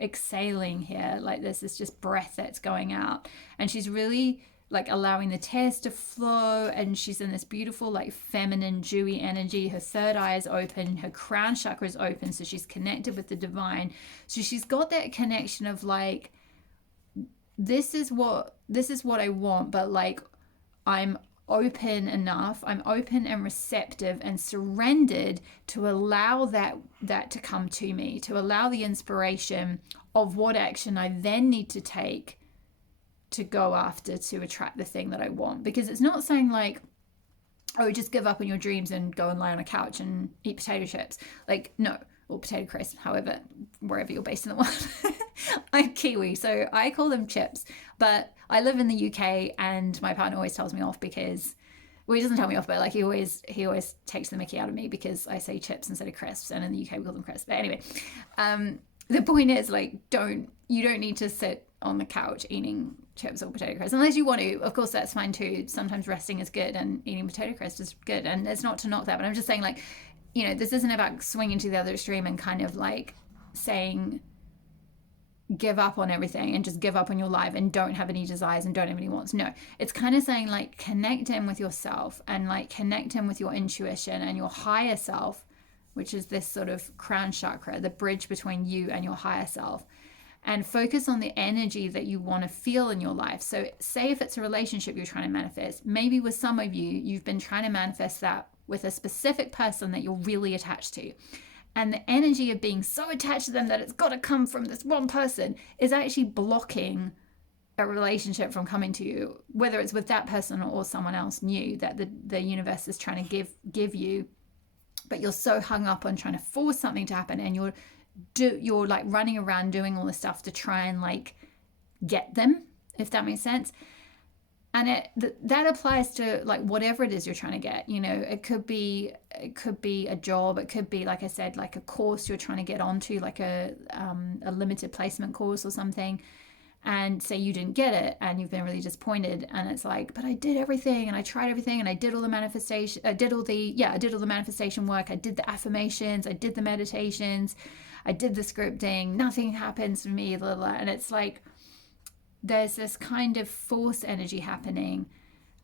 exhaling here, like this is just breath that's going out, and she's really like allowing the tears to flow, and she's in this beautiful like feminine dewy energy. Her third eye is open, her crown chakra is open, so she's connected with the divine. So she's got that connection of like, this is what I want, but like I'm open enough, I'm open and receptive and surrendered to allow that to come to me, to allow the inspiration of what action I then need to take to go after to attract the thing that I want. Because it's not saying like, oh, just give up on your dreams and go and lie on a couch and eat potato chips. Like, no, or potato crisps, however, wherever you're based in the world. I'm Kiwi, so I call them chips. But I live in the UK, and my partner always tells me off because, well, he doesn't tell me off, but like he always takes the mickey out of me because I say chips instead of crisps, and in the UK we call them crisps. But anyway, the point is like, you don't need to sit on the couch eating chips or potato crisps unless you want to. Of course, that's fine too. Sometimes resting is good, and eating potato crisps is good, and it's not to knock that, but I'm just saying like, you know, this isn't about swinging to the other extreme and kind of like saying give up on everything and just give up on your life and don't have any desires and don't have any wants. No, it's kind of saying like, connect in with yourself and like connect in with your intuition and your higher self, which is this sort of crown chakra, the bridge between you and your higher self, and focus on the energy that you want to feel in your life. So say if it's a relationship you're trying to manifest, maybe with some of you, you've been trying to manifest that with a specific person that you're really attached to. And the energy of being so attached to them that it's got to come from this one person is actually blocking a relationship from coming to you, whether it's with that person or someone else new that the universe is trying to give you. But you're so hung up on trying to force something to happen, and you're like running around doing all this stuff to try and like get them, if that makes sense. And that applies to like whatever it is you're trying to get. You know, it could be a job, it could be, like I said, like a course you're trying to get onto, like a limited placement course or something, and say you didn't get it and you've been really disappointed, and it's like, but I did everything and I tried everything and I did all the manifestation, I did all the manifestation work, I did the affirmations, I did the meditations, I did the scripting, nothing happens for me, blah, blah. And it's like, there's this kind of force energy happening,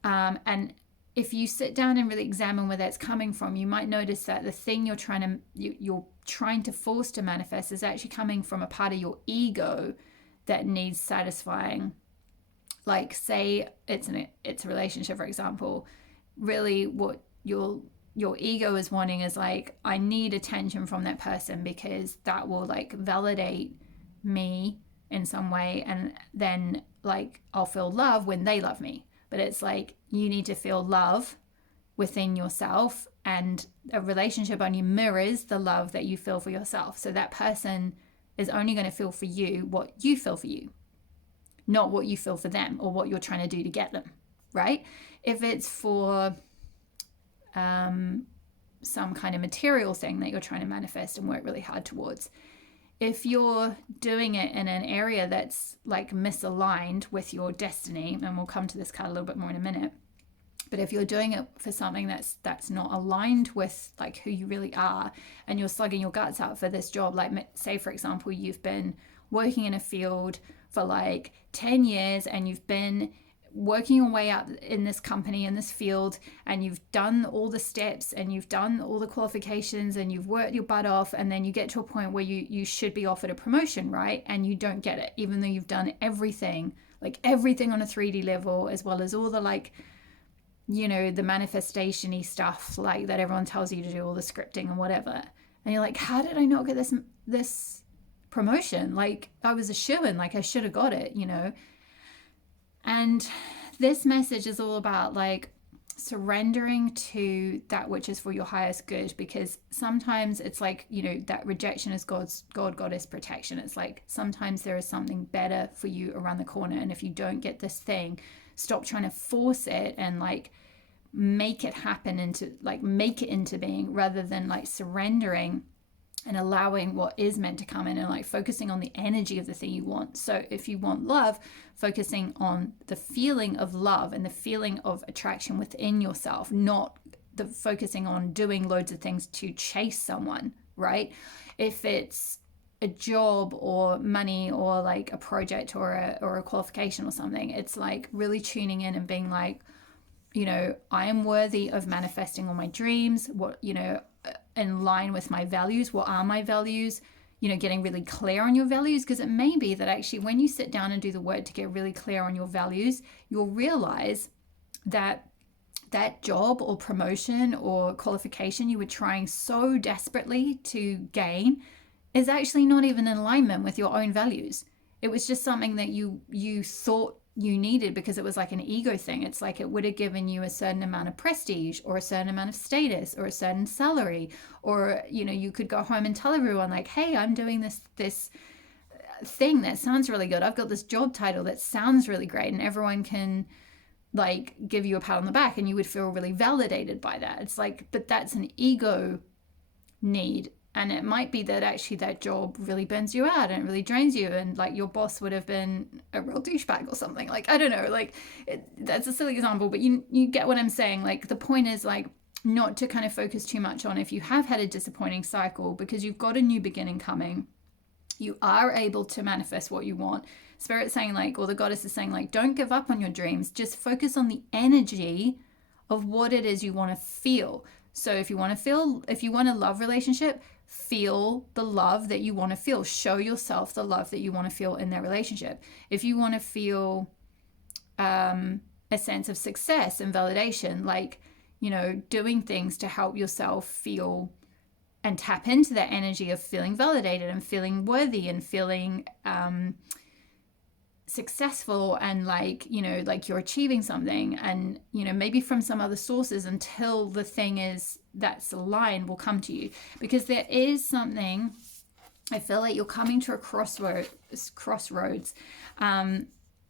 and if you sit down and really examine where that's coming from, you might notice that the thing you're trying to force to manifest is actually coming from a part of your ego that needs satisfying. Like, say it's a relationship, for example. Really, what your ego is wanting is like, I need attention from that person because that will like validate me in some way, and then like I'll feel love when they love me. But it's like, you need to feel love within yourself, and a relationship only mirrors the love that you feel for yourself. So that person is only going to feel for you what you feel for you, not what you feel for them or what you're trying to do to get them, right? If it's for some kind of material thing that you're trying to manifest and work really hard towards, if you're doing it in an area that's like misaligned with your destiny, and we'll come to this card a little bit more in a minute, but if you're doing it for something that's not aligned with like who you really are, and you're slugging your guts out for this job, like say for example you've been working in a field for like 10 years and you've been working your way up in this company, in this field, and you've done all the steps and you've done all the qualifications and you've worked your butt off, and then you get to a point where you should be offered a promotion, right? And you don't get it, even though you've done everything, like everything on a 3D level, as well as all the like, you know, the manifestation-y stuff like that everyone tells you to do, all the scripting and whatever. And you're like, how did I not get this promotion? Like, I was a shoo-in, like I should have got it, you know? And this message is all about like surrendering to that which is for your highest good, because sometimes it's like, you know, that rejection is goddess protection. It's like sometimes there is something better for you around the corner, and if you don't get this thing, stop trying to force it and like make it happen into like make it into being, rather than like surrendering and allowing what is meant to come in and like focusing on the energy of the thing you want. So if you want love, focusing on the feeling of love and the feeling of attraction within yourself, not the focusing on doing loads of things to chase someone, right? If it's a job or money or like a project or a qualification or something, it's like really tuning in and being like, you know, I am worthy of manifesting all my dreams, what, you know, in line with my values. What are my values? You know, getting really clear on your values, because it may be that actually when you sit down and do the work to get really clear on your values, you'll realize that that job or promotion or qualification you were trying so desperately to gain is actually not even in alignment with your own values. It was just something that you thought you needed because it was like an ego thing. It's like it would have given you a certain amount of prestige or a certain amount of status or a certain salary, or, you know, you could go home and tell everyone like, hey, I'm doing this thing that sounds really good. I've got this job title that sounds really great, and everyone can like give you a pat on the back and you would feel really validated by that. It's like, but that's an ego need. And it might be that actually that job really burns you out and it really drains you, and like your boss would have been a real douchebag or something. Like, I don't know, like that's a silly example, but you get what I'm saying. Like the point is like not to kind of focus too much on if you have had a disappointing cycle, because you've got a new beginning coming. You are able to manifest what you want. Spirit's saying like, or the goddess is saying like, don't give up on your dreams. Just focus on the energy of what it is you want to feel. So if you want a love relationship, feel the love that you want to feel. Show yourself the love that you want to feel in that relationship. If you want to feel a sense of success and validation, like, you know, doing things to help yourself feel and tap into that energy of feeling validated and feeling worthy and feeling successful, and like, you know, like you're achieving something, and, you know, maybe from some other sources until the thing is that's aligned will come to you. Because there is something, I feel like you're coming to a crossroads.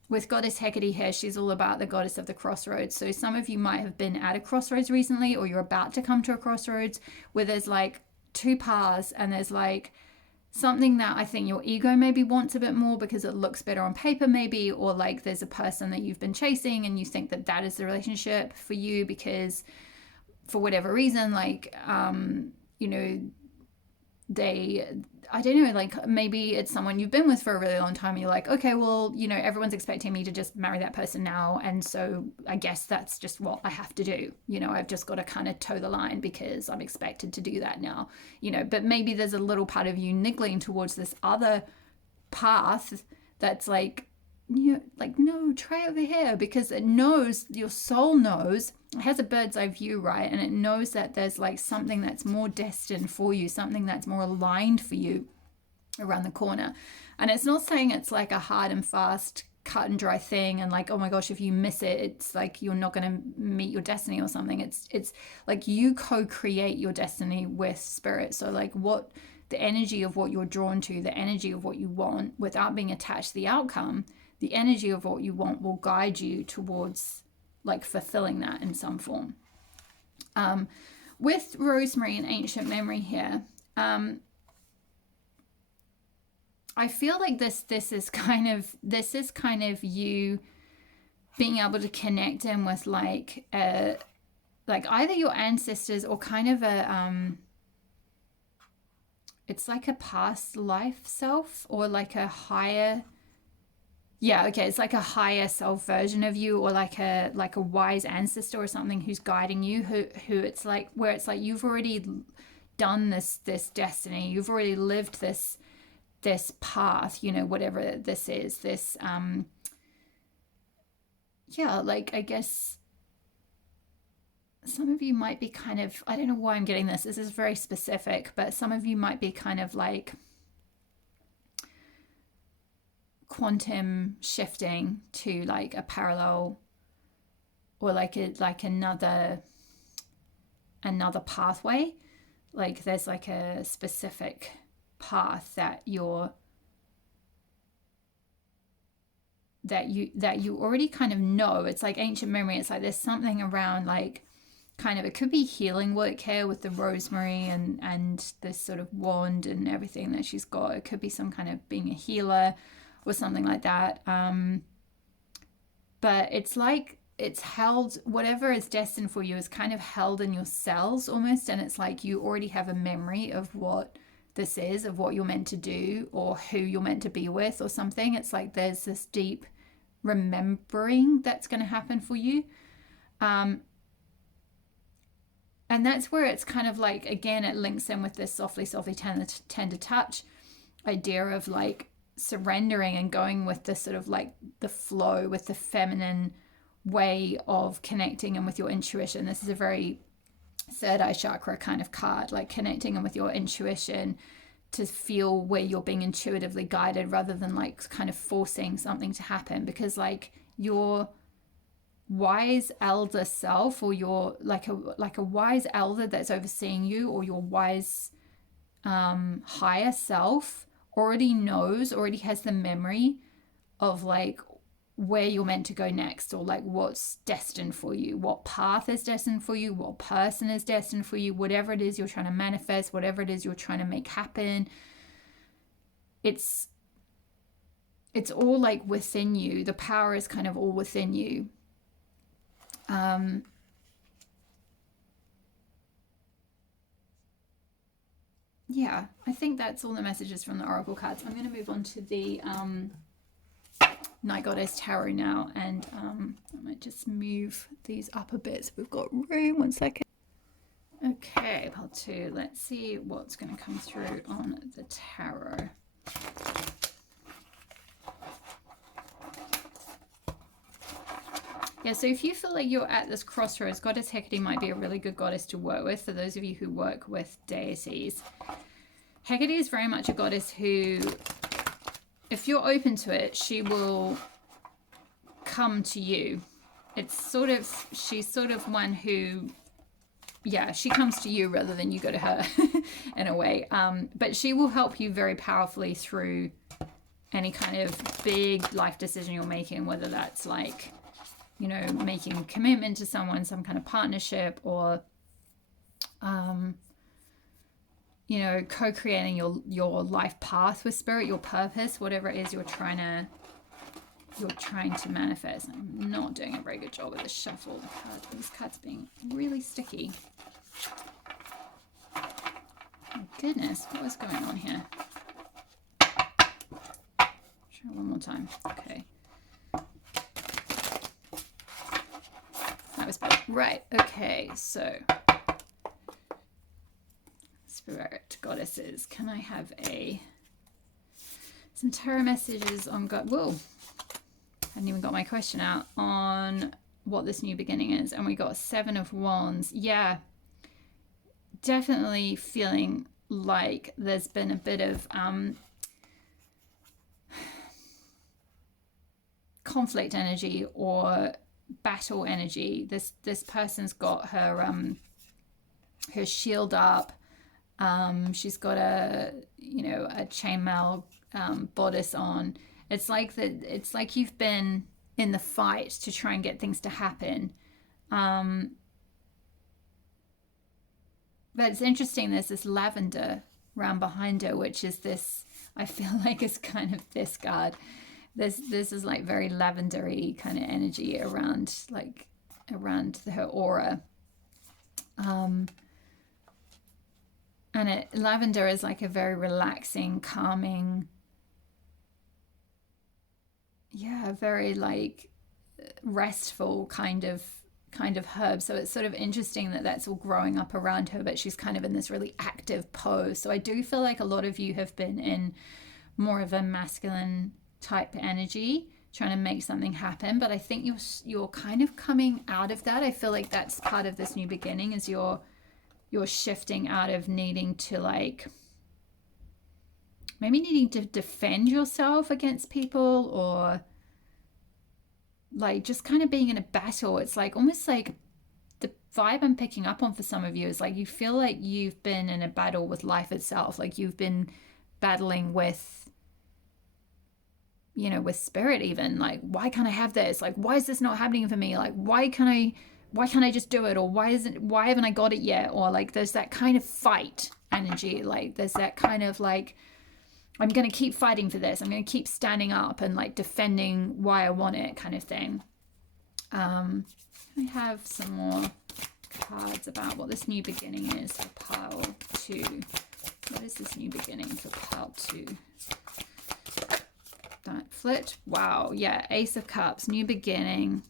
With Goddess Hecate here, she's all about the goddess of the crossroads. So some of you might have been at a crossroads recently, or you're about to come to a crossroads where there's like two paths, and there's like something that I think your ego maybe wants a bit more because it looks better on paper maybe, or like there's a person that you've been chasing and you think that that is the relationship for you because for whatever reason, like, you know, I don't know, like maybe it's someone you've been with for a really long time and you're like, okay, well, you know, everyone's expecting me to just marry that person now, and so I guess that's just what I have to do. You know, I've just got to kind of toe the line because I'm expected to do that now, you know. But maybe there's a little part of you niggling towards this other path that's like, you know, like, no, try over here, because it knows, your soul knows, it has a bird's eye view, right? And it knows that there's like something that's more destined for you, something that's more aligned for you around the corner. And it's not saying it's like a hard and fast, cut and dry thing, and like, oh my gosh, if you miss it, it's like you're not going to meet your destiny or something. It's like you co-create your destiny with spirit. So like what the energy of what you're drawn to, the energy of what you want, without being attached to the outcome, the energy of what you want will guide you towards like fulfilling that in some form. With Rosemary and Ancient Memory here, I feel like this is kind of you being able to connect in with like either your ancestors or kind of it's like a past life self, or like a higher Yeah, okay, it's like a higher self version of you, or like a wise ancestor or something who's guiding you, who it's like, where it's like you've already done this destiny, you've already lived this path, you know, whatever this is, this yeah, like I guess some of you might be kind of, I don't know why I'm getting this. This is very specific, but some of you might be kind of like quantum shifting to like a parallel, or like another pathway. Like there's like a specific path that you already kind of know. It's like ancient memory. It's like there's something around like kind of, it could be healing work here with the rosemary and this sort of wand and everything that she's got. It could be some kind of being a healer or something like that. But it's like it's held, whatever is destined for you is kind of held in your cells almost, and it's like you already have a memory of what this is, of what you're meant to do or who you're meant to be with or something. It's like there's this deep remembering that's going to happen for you. Um, and that's where it's kind of like, again, it links in with this softly, softly, tender touch idea of like surrendering and going with the sort of like the flow with the feminine way of connecting and with your intuition. This is a very third eye chakra kind of card, like connecting in with your intuition to feel where you're being intuitively guided rather than like kind of forcing something to happen, because like your wise elder self, or your like a wise elder that's overseeing you, or your wise higher self already has the memory of like where you're meant to go next, or like what's destined for you, what path is destined for you, what person is destined for you, whatever it is you're trying to manifest, whatever it is you're trying to make happen. It's all like within you. The power is kind of all within you. Yeah, I think that's all the messages from the oracle cards. I'm going to move on to the Night Goddess Tarot now, and I might just move these up a bit so we've got room. 1 second. Okay, part 2. Let's see what's going to come through on the tarot. Yeah, so if you feel like you're at this crossroads, Goddess Hecate might be a really good goddess to work with for those of you who work with deities. Hecate is very much a goddess who, if you're open to it, she will come to you. She's sort of one who, yeah, she comes to you rather than you go to her in a way. But she will help you very powerfully through any kind of big life decision you're making, whether that's like, you know, making a commitment to someone, some kind of partnership, or you know, co-creating your life path with spirit, your purpose, whatever it is you're trying to manifest. I'm not doing a very good job with the shuffle. These cards being really sticky. Oh goodness, what is going on here? Try one more time. Okay. That was bad. Right, okay, so Spirit goddesses, can I have some tarot messages on God? Whoa, I hadn't even got my question out on what this new beginning is, and we got 7 of Wands. Yeah, definitely feeling like there's been a bit of conflict energy or battle energy. This person's got her shield up. She's got a chainmail bodice on. It's like you've been in the fight to try and get things to happen. But it's interesting, there's this lavender round behind her, which is this, I feel like it's kind of this card. This is like very lavendery kind of energy around her aura. And lavender is like a very relaxing, calming, yeah, very like restful kind of herb. So it's sort of interesting that that's all growing up around her, but she's kind of in this really active pose. So I do feel like a lot of you have been in more of a masculine type energy trying to make something happen, but I think you're kind of coming out of that. I feel like that's part of this new beginning, is you're shifting out of needing to like maybe needing to defend yourself against people, or like just kind of being in a battle. It's like almost like the vibe I'm picking up on for some of you is like you feel like you've been in a battle with life itself. Like you've been battling with, with spirit even. Like, why can't I have this? Like, why is this not happening for me? Like, why can't I just do it? Or why haven't I got it yet? Or like there's that kind of fight energy. Like there's that kind of like, I'm going to keep fighting for this. I'm going to keep standing up and like defending why I want it, kind of thing. I have some more cards about what this new beginning is for pile 2. What is this new beginning for pile 2? That flipped. Wow. Yeah. Ace of Cups, new beginning.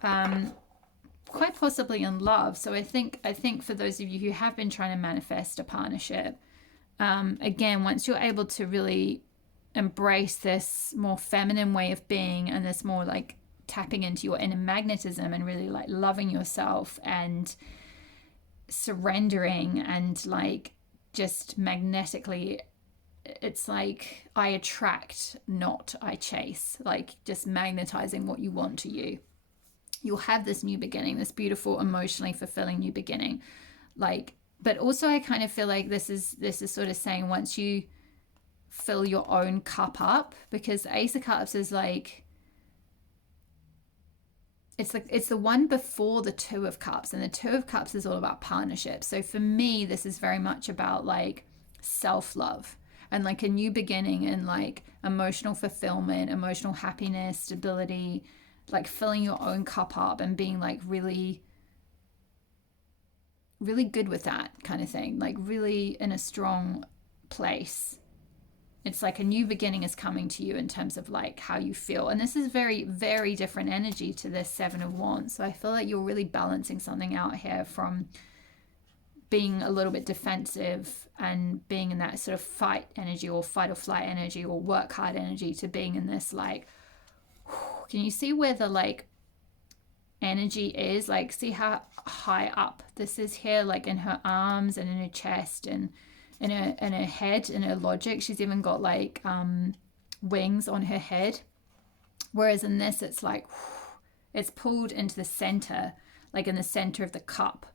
Quite possibly in love. So I think for those of you who have been trying to manifest a partnership, again, once you're able to really embrace this more feminine way of being and this more like tapping into your inner magnetism and really like loving yourself and surrendering and like just magnetically, it's like I attract, not I chase, like just magnetizing what you want to you. You'll have this new beginning, this beautiful, emotionally fulfilling new beginning. Like, but also I kind of feel like this is sort of saying once you fill your own cup up, because the Ace of Cups is like, it's the one before the Two of Cups, and the Two of Cups is all about partnership. So for me, this is very much about like self-love and like a new beginning and like emotional fulfillment, emotional happiness, stability, like filling your own cup up and being like really really good with that kind of thing, like really in a strong place. It's like a new beginning is coming to you in terms of like how you feel. And this is very, very different energy to this Seven of Wands. So I feel like you're really balancing something out here from being a little bit defensive and being in that sort of fight energy or fight or flight energy or work hard energy to being in this like, can you see where the like energy is? Like, see how high up this is here, like in her arms and in her chest and in her head, in her logic. She's even got like wings on her head. Whereas in this, it's like, it's pulled into the center, like in the center of the cup.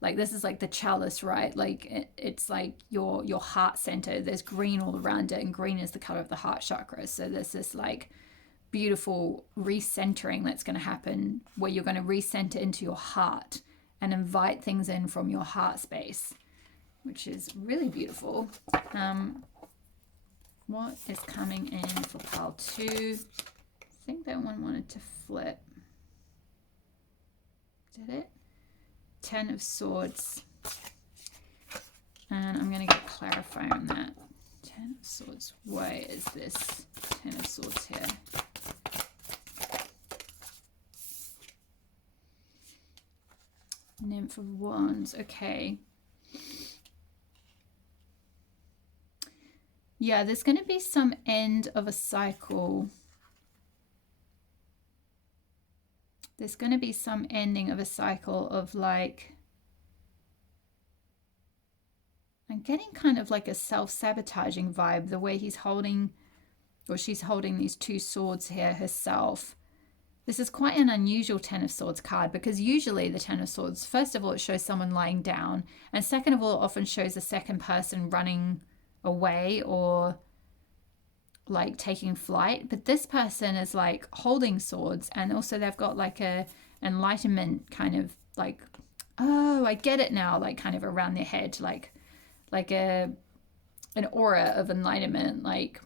Like this is like the chalice, right? Like it's like your heart center. There's green all around it, and green is the color of the heart chakra. So there's this like beautiful recentering that's going to happen where you're going to recenter into your heart and invite things in from your heart space, which is really beautiful. What is coming in for pile 2? I think that one wanted to flip. Did it? 10 of Swords. And I'm going to get clarify on that. 10 of Swords. Why is this 10 of Swords here? Nymph of Wands. Okay. Yeah, there's going to be some end of a cycle. There's going to be some ending of a cycle of like, I'm getting kind of like a self-sabotaging vibe, the way he's holding, or she's holding these 2 swords here herself. This is quite an unusual 10 of Swords card, because usually the 10 of Swords, first of all, it shows someone lying down, and second of all, it often shows a second person running away or like taking flight. But this person is like holding swords, and also they've got like a enlightenment kind of like, oh, I get it now, like kind of around their head, like an aura of enlightenment, like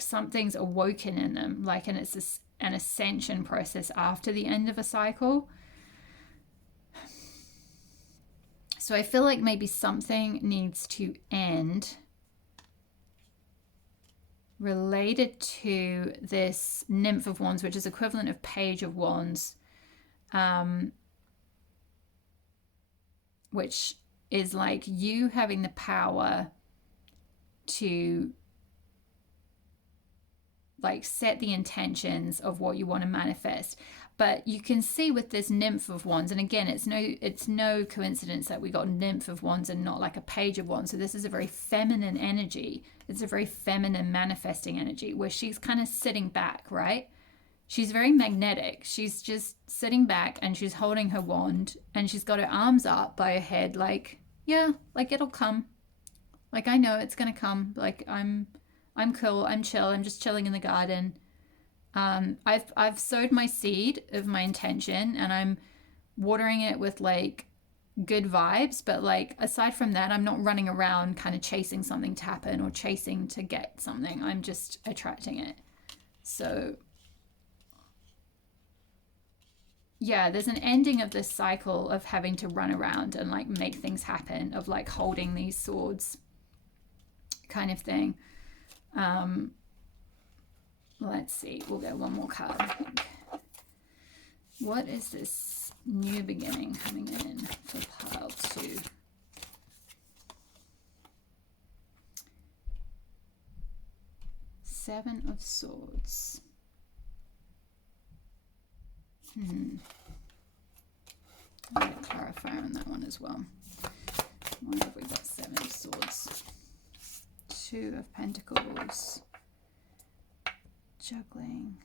something's awoken in them, like, and it's an ascension process after the end of a cycle. So I feel like maybe something needs to end related to this Nymph of Wands, which is equivalent of Page of Wands, which is like you having the power to like set the intentions of what you want to manifest. But you can see with this Nymph of Wands, and again, it's no coincidence that we got Nymph of Wands and not like a Page of Wands. So this is a very feminine energy. It's a very feminine manifesting energy where she's kind of sitting back, right? She's very magnetic. She's just sitting back and she's holding her wand and she's got her arms up by her head like, yeah, like it'll come. Like I know it's going to come. Like I'm cool. I'm chill. I'm just chilling in the garden. I've sowed my seed of my intention and I'm watering it with like good vibes, but like aside from that, I'm not running around kind of chasing something to happen or chasing to get something. I'm just attracting it. So yeah, there's an ending of this cycle of having to run around and like make things happen, of like holding these swords kind of thing. Let's see, we'll get one more card, I think. What is this new beginning coming in for pile 2? Seven of Swords. I'm going to clarify on that one as well. What have we got? Seven of Swords. Two of Pentacles. Juggling.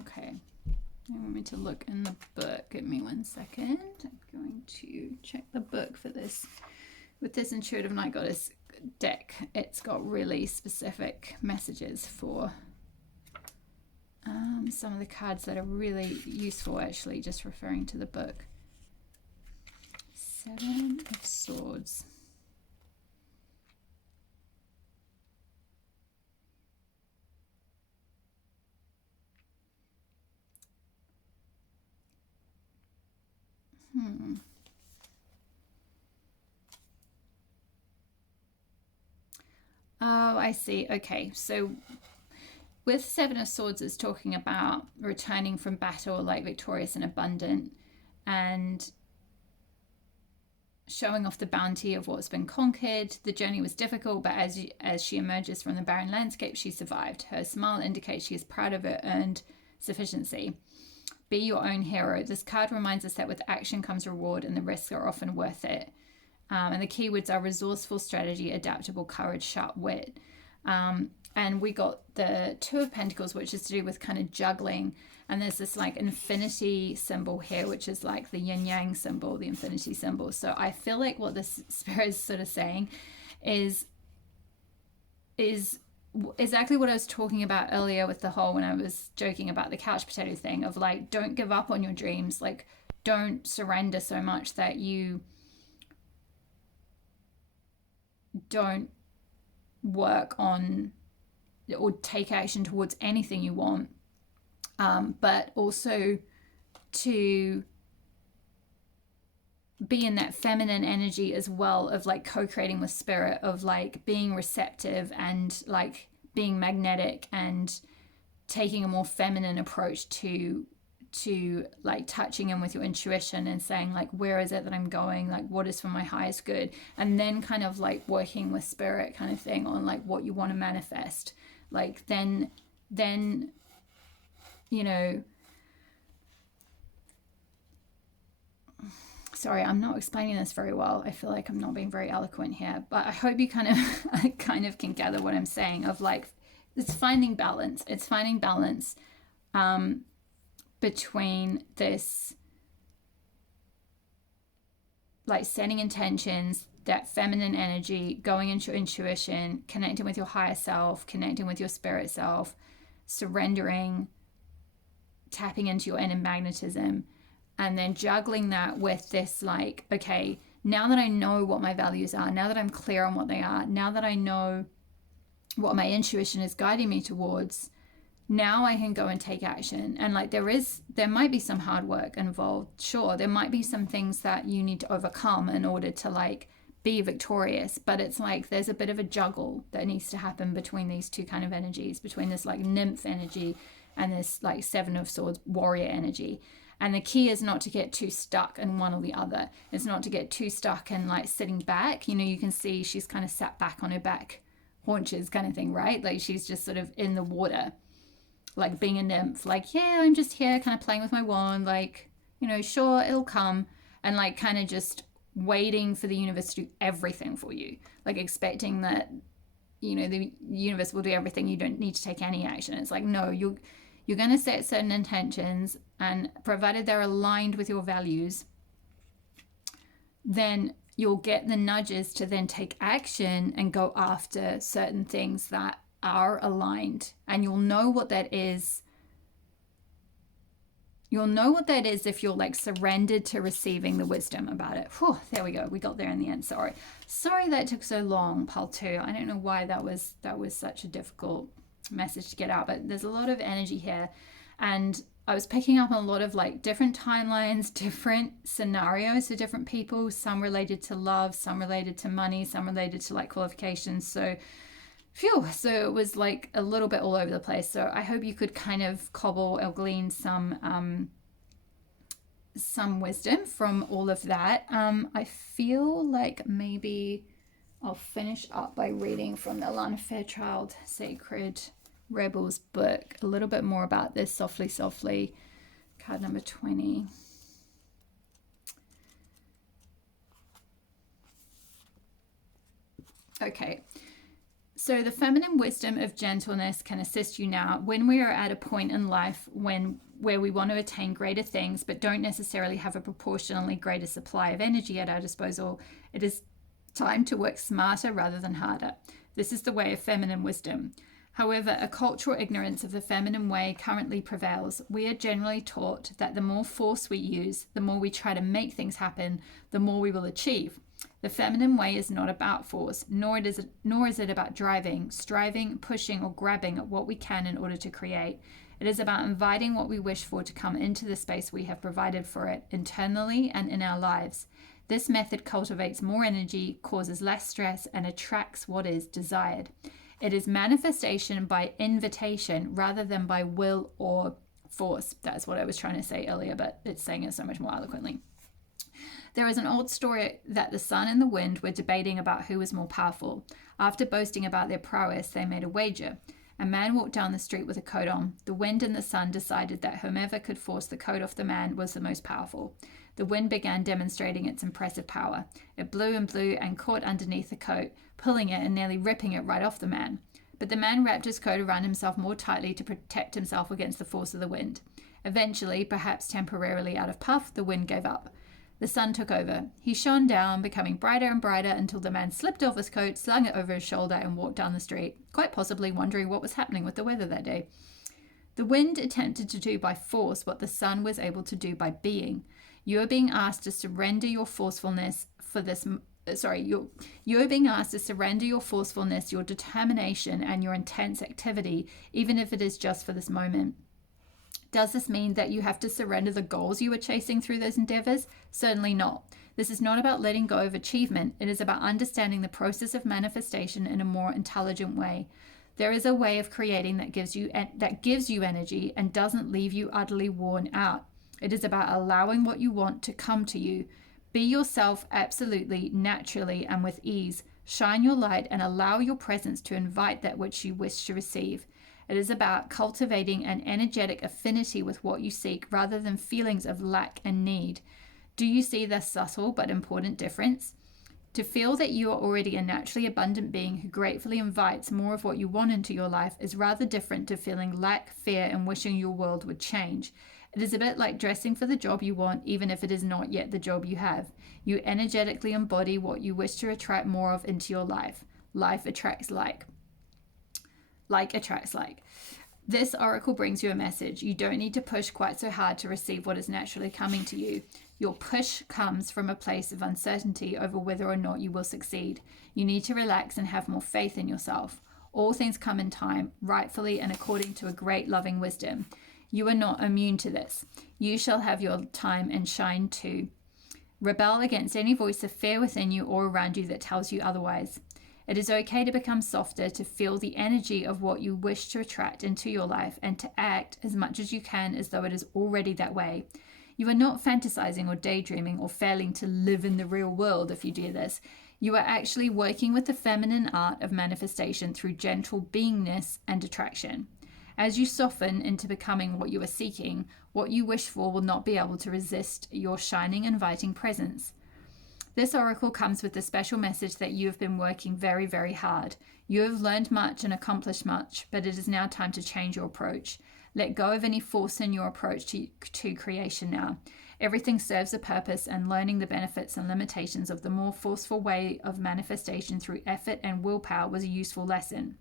Okay. You want me to look in the book? Give me 1 second. I'm going to check the book for this. With this Intuitive Night Goddess deck, it's got really specific messages for some of the cards that are really useful, actually, just referring to the book. Seven of Swords. Oh, I see. Okay, so with Seven of Swords, it's talking about returning from battle like victorious and abundant and showing off the bounty of what's been conquered. The journey was difficult, but as she emerges from the barren landscape, she survived. Her smile indicates she is proud of her earned sufficiency. Be your own hero. This card reminds us that with action comes reward and the risks are often worth it. And the keywords are resourceful, strategy, adaptable, courage, sharp wit. And we got the Two of Pentacles, which is to do with kind of juggling. And there's this like infinity symbol here, which is like the yin yang symbol, the infinity symbol. So I feel like what this spirit is sort of saying is exactly what I was talking about earlier with the whole, when I was joking about the couch potato thing, of like, don't give up on your dreams. Like, don't surrender so much that you don't work on or take action towards anything you want, but also to be in that feminine energy as well, of like co-creating with spirit, of like being receptive and like being magnetic and taking a more feminine approach to like touching in with your intuition and saying like, where is it that I'm going, like what is for my highest good, and then kind of like working with spirit kind of thing on like what you want to manifest. Like then you know, sorry, I'm not explaining this very well. I feel like I'm not being very eloquent here, but I hope you kind of can gather what I'm saying, of like, it's finding balance. It's finding balance between this like setting intentions, that feminine energy, going into your intuition, connecting with your higher self, connecting with your spirit self, surrendering, tapping into your inner magnetism, and then juggling that with this like, okay, now that I know what my values are, now that I'm clear on what they are, now that I know what my intuition is guiding me towards, now I can go and take action. And like there might be some hard work involved, sure, there might be some things that you need to overcome in order to like be victorious, but it's like there's a bit of a juggle that needs to happen between these two kind of energies, between this like nymph energy and this like Seven of Swords warrior energy. And the key is not to get too stuck in one or the other. It's not to get too stuck and like sitting back. You know, you can see she's kind of sat back on her back haunches kind of thing, right? Like she's just sort of in the water, like being a nymph, like, yeah, I'm just here kind of playing with my wand, like, you know, sure, it'll come, and like kind of just waiting for the universe to do everything for you, like expecting that, you know, the universe will do everything, you don't need to take any action. It's like, no, you're going to set certain intentions, and provided they're aligned with your values, then you'll get the nudges to then take action and go after certain things that are aligned. And you'll know what that is. You'll know what that is if you're like surrendered to receiving the wisdom about it. Whew, there we go. We got there in the end. Sorry that took so long, part 2. I don't know why that was such a difficult message to get out, but there's a lot of energy here, and I was picking up on a lot of like different timelines, different scenarios for different people, some related to love, some related to money, some related to like qualifications. So it was like a little bit all over the place. So I hope you could kind of cobble or glean some wisdom from all of that. I feel like maybe I'll finish up by reading from the Alana Fairchild Sacred Rebels book a little bit more about this. Softly, softly, card number 20. Okay. So the feminine wisdom of gentleness can assist you now when we are at a point in life where we want to attain greater things but don't necessarily have a proportionally greater supply of energy at our disposal. It is time to work smarter rather than harder. This is the way of feminine wisdom. However, a cultural ignorance of the feminine way currently prevails. We are generally taught that the more force we use, the more we try to make things happen, the more we will achieve. The feminine way is not about force, nor is it about driving, striving, pushing, or grabbing at what we can in order to create. It is about inviting what we wish for to come into the space we have provided for it, internally and in our lives. This method cultivates more energy, causes less stress, and attracts what is desired. It is manifestation by invitation rather than by will or force. That's what I was trying to say earlier, but it's saying it so much more eloquently. There is an old story that the sun and the wind were debating about who was more powerful. After boasting about their prowess, they made a wager. A man walked down the street with a coat on. The wind and the sun decided that whomever could force the coat off the man was the most powerful. The wind began demonstrating its impressive power. It blew and caught underneath the coat, pulling it and nearly ripping it right off the man. But the man wrapped his coat around himself more tightly to protect himself against the force of the wind. Eventually, perhaps temporarily out of puff, the wind gave up. The sun took over. He shone down, becoming brighter and brighter until the man slipped off his coat, slung it over his shoulder, and walked down the street, quite possibly wondering what was happening with the weather that day. The wind attempted to do by force what the sun was able to do by being. You are being asked to surrender your forcefulness you're being asked to surrender your forcefulness, your determination, and your intense activity, even if it is just for this moment. Does this mean that you have to surrender the goals you were chasing through those endeavors? Certainly not. This is not about letting go of achievement. It is about understanding the process of manifestation in a more intelligent way. There is a way of creating that gives you energy and doesn't leave you utterly worn out. It is about allowing what you want to come to you. Be yourself absolutely, naturally, and with ease. Shine your light and allow your presence to invite that which you wish to receive. It is about cultivating an energetic affinity with what you seek rather than feelings of lack and need. Do you see the subtle but important difference? To feel that you are already a naturally abundant being who gratefully invites more of what you want into your life is rather different to feeling lack, fear, and wishing your world would change. It is a bit like dressing for the job you want, even if it is not yet the job you have. You energetically embody what you wish to attract more of into your life. Life attracts like. Like attracts like. This oracle brings you a message. You don't need to push quite so hard to receive what is naturally coming to you. Your push comes from a place of uncertainty over whether or not you will succeed. You need to relax and have more faith in yourself. All things come in time, rightfully and according to a great loving wisdom. You are not immune to this. You shall have your time and shine too. Rebel against any voice of fear within you or around you that tells you otherwise. It is okay to become softer, to feel the energy of what you wish to attract into your life, and to act as much as you can as though it is already that way. You are not fantasizing or daydreaming or failing to live in the real world if you do this. You are actually working with the feminine art of manifestation through gentle beingness and attraction. As you soften into becoming what you are seeking, what you wish for will not be able to resist your shining, inviting presence. This oracle comes with the special message that you have been working very, very hard. You have learned much and accomplished much, but it is now time to change your approach. Let go of any force in your approach to creation now. Everything serves a purpose, and learning the benefits and limitations of the more forceful way of manifestation through effort and willpower was a useful lesson.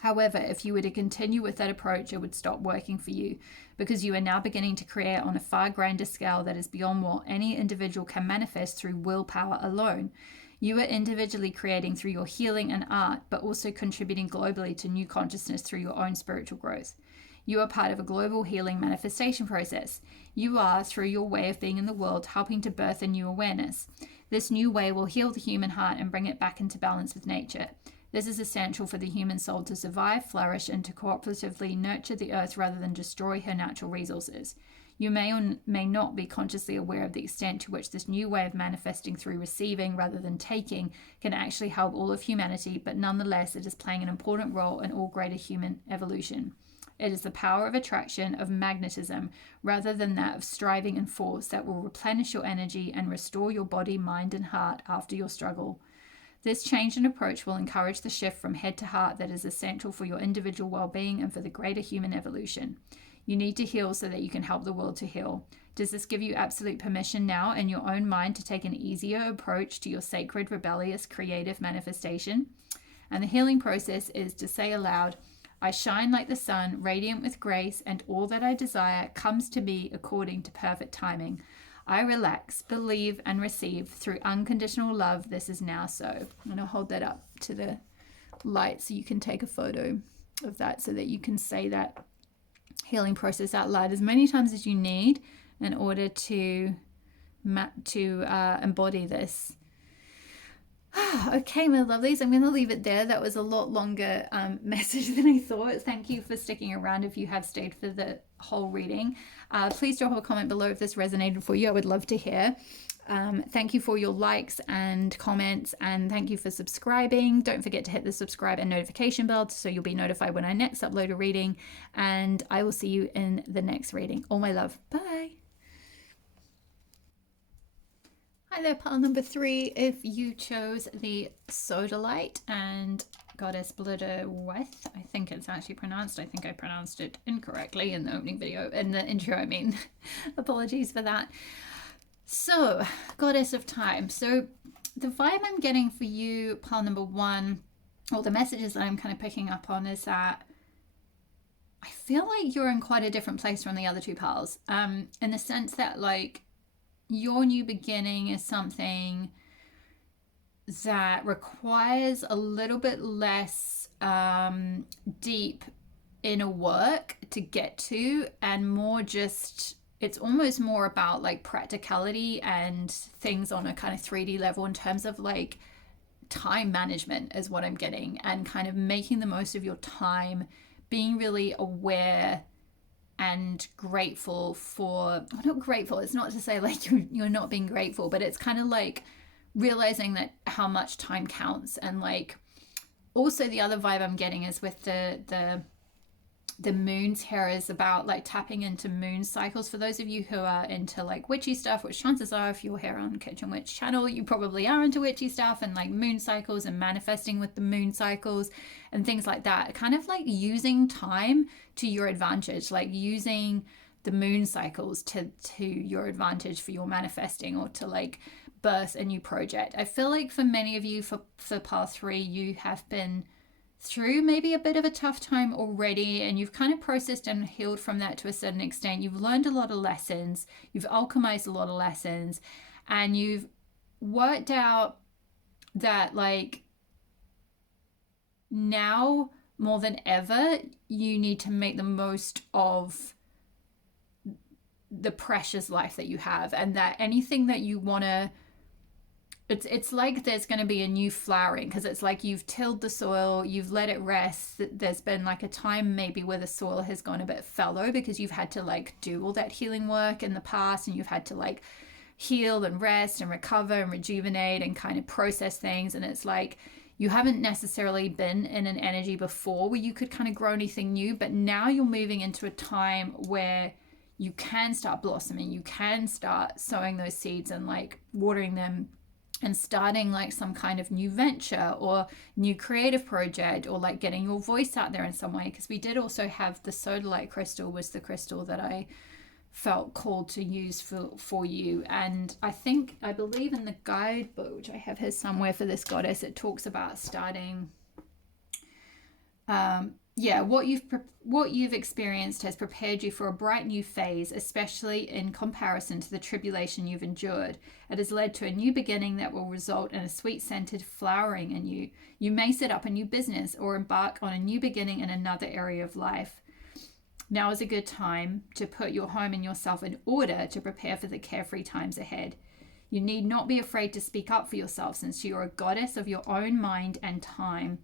However, if you were to continue with that approach, it would stop working for you, because you are now beginning to create on a far grander scale that is beyond what any individual can manifest through willpower alone. You are individually creating through your healing and art, but also contributing globally to new consciousness through your own spiritual growth. You are part of a global healing manifestation process. You are, through your way of being in the world, helping to birth a new awareness. This new way will heal the human heart and bring it back into balance with nature. This is essential for the human soul to survive, flourish, and to cooperatively nurture the earth rather than destroy her natural resources. You may or may not be consciously aware of the extent to which this new way of manifesting through receiving rather than taking can actually help all of humanity, but nonetheless it is playing an important role in all greater human evolution. It is the power of attraction, of magnetism, rather than that of striving and force, that will replenish your energy and restore your body, mind, and heart after your struggle. This change in approach will encourage the shift from head to heart that is essential for your individual well-being and for the greater human evolution. You need to heal so that you can help the world to heal. Does this give you absolute permission now in your own mind to take an easier approach to your sacred, rebellious, creative manifestation? And the healing process is to say aloud, I shine like the sun, radiant with grace, and all that I desire comes to me according to perfect timing. I relax, believe, and receive through unconditional love. This is now so. I'm going to hold that up to the light so you can take a photo of that, so that you can say that healing process out loud as many times as you need in order to embody this. Okay, my lovelies, I'm going to leave it there. That was a lot longer message than I thought. Thank you for sticking around if you have stayed for the whole reading. Please drop a comment below if this resonated for you. I would love to hear. Thank you for your likes and comments, and thank you for subscribing. Don't forget to hit the subscribe and notification bell so you'll be notified when I next upload a reading, and I will see you in the next reading. All my love. Bye. Hi there, pile number 3. If you chose the Sodalite and Goddess Blitterweth, I think it's actually pronounced. I think I pronounced it incorrectly in the opening video, in the intro, I mean. Apologies for that. So, Goddess of Time. So, the vibe I'm getting for you, pile number 1, or the messages that I'm kind of picking up on, is that I feel like you're in quite a different place from the other two piles. In the sense that, like, your new beginning is something that requires a little bit less deep inner work to get to, and more just, it's almost more about like practicality and things on a kind of 3D level in terms of like time management is what I'm getting, and kind of making the most of your time, being really aware and grateful for, well, not grateful, it's not to say like you're not being grateful, but it's kind of like realizing that how much time counts. And like also the other vibe I'm getting is with the moons here is about like tapping into moon cycles. For those of you who are into like witchy stuff, which chances are if you're here on Kitchen Witch channel, you probably are into witchy stuff and like moon cycles and manifesting with the moon cycles and things like that. Kind of like using time to your advantage, like using the moon cycles to your advantage for your manifesting, or to like birth a new project. I feel like for many of you, for part 3, you have been through maybe a bit of a tough time already, and you've kind of processed and healed from that to a certain extent. You've learned a lot of lessons, you've alchemized a lot of lessons, and you've worked out that like now more than ever you need to make the most of the precious life that you have, and that anything that you want to, it's like there's going to be a new flowering, because it's like you've tilled the soil, you've let it rest. There's been like a time maybe where the soil has gone a bit fallow because you've had to like do all that healing work in the past, and you've had to like heal and rest and recover and rejuvenate and kind of process things. And it's like you haven't necessarily been in an energy before where you could kind of grow anything new, but now you're moving into a time where you can start blossoming, you can start sowing those seeds and like watering them and starting like some kind of new venture or new creative project, or like getting your voice out there in some way. Because we did also have the sodalite crystal, was the crystal that I felt called to use for you. And I believe in the guidebook, which I have here somewhere for this goddess, it talks about starting what you've experienced has prepared you for a bright new phase, especially in comparison to the tribulation you've endured. It has led to a new beginning that will result in a sweet-scented flowering in you. You may set up a new business or embark on a new beginning in another area of life. Now is a good time to put your home and yourself in order to prepare for the carefree times ahead. You need not be afraid to speak up for yourself, since you are a goddess of your own mind and time.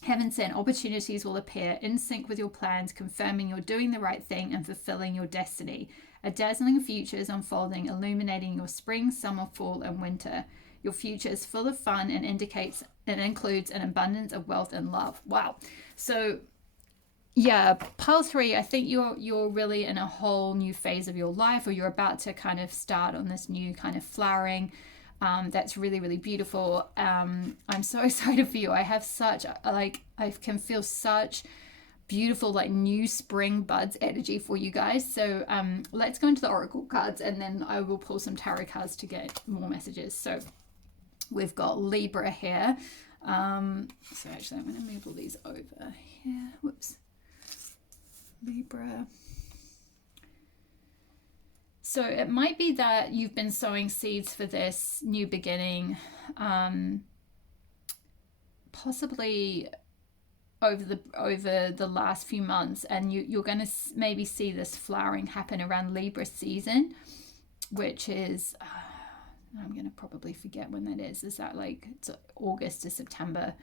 Heaven sent opportunities will appear in sync with your plans, confirming you're doing the right thing and fulfilling your destiny. A dazzling future is unfolding, illuminating your spring, summer, fall, and winter. Your future is full of fun and includes an abundance of wealth and love. Wow. So yeah, pile 3, I think you're really in a whole new phase of your life, or you're about to kind of start on this new kind of flowering. That's really, really beautiful. I'm so excited for you. I have such I can feel such beautiful like new spring buds energy for you guys. So let's go into the oracle cards, and then I will pull some tarot cards to get more messages. So we've got Libra here. So actually I'm going to move all these over here. Whoops. Libra. So it might be that you've been sowing seeds for this new beginning, possibly over the last few months, and you're going to maybe see this flowering happen around Libra season, which is I'm going to probably forget when that is. Is that like it's August to September,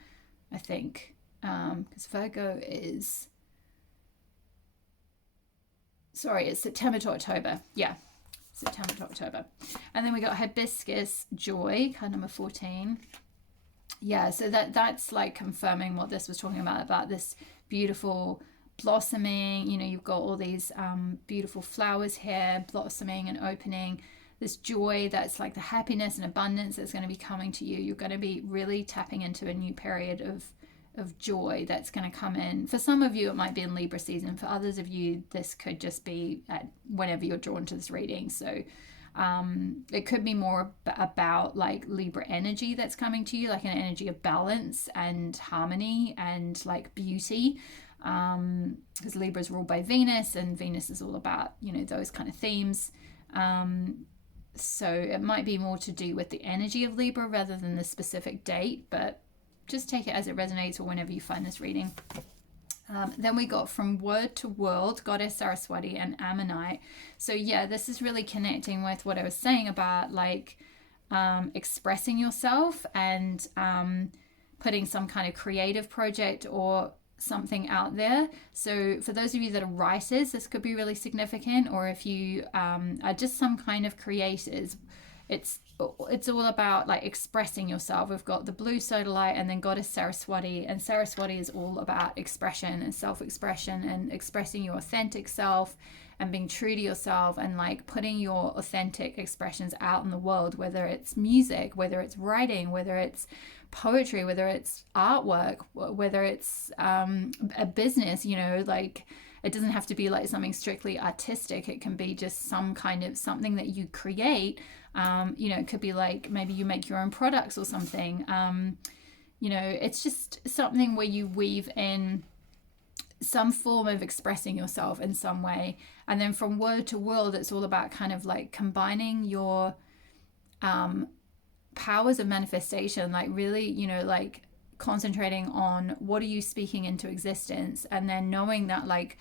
I think, because Virgo is. Sorry, it's September to October. Yeah, September to October. And then we got Hibiscus Joy, card number 14. Yeah, so that's like confirming what this was talking about this beautiful blossoming. You know, you've got all these beautiful flowers here blossoming and opening. This joy that's like the happiness and abundance that's going to be coming to you. You're going to be really tapping into a new period of joy that's going to come in. For some of you, it might be in Libra season. For others of you, this could just be at whenever you're drawn to this reading. So it could be more about like Libra energy that's coming to you, like an energy of balance and harmony and like beauty. Because Libra is ruled by Venus, and Venus is all about, you know, those kind of themes. So it might be more to do with the energy of Libra rather than the specific date, but just take it as it resonates or whenever you find this reading. Then we got From Word to World, Goddess Saraswati and Ammonite. So yeah, this is really connecting with what I was saying about like expressing yourself and putting some kind of creative project or something out there. So for those of you that are writers, this could be really significant, or if you are just some kind of creators, it's all about like expressing yourself. We've got the blue sodalite and then Goddess Saraswati, and Saraswati is all about expression and self-expression and expressing your authentic self and being true to yourself and like putting your authentic expressions out in the world, whether it's music, whether it's writing, whether it's poetry, whether it's artwork, whether it's a business, you know, like it doesn't have to be like something strictly artistic. It can be just some kind of something that you create. You know, it could be like maybe you make your own products or something. You know, it's just something where you weave in some form of expressing yourself in some way. And then From Word to World, it's all about kind of like combining your powers of manifestation, like really, you know, like concentrating on what are you speaking into existence, and then knowing that like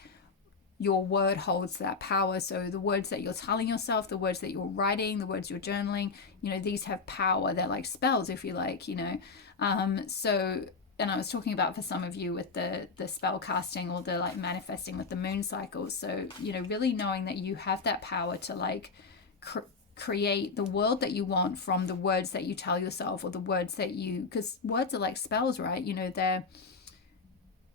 your word holds that power. So the words that you're telling yourself, the words that you're writing, the words you're journaling, these have power. They're like spells, if you like, so, and I was talking about for some of you with the spell casting or the like manifesting with the moon cycles. So, really knowing that you have that power to like create the world that you want from the words that you tell yourself, or the words that because words are like spells, right?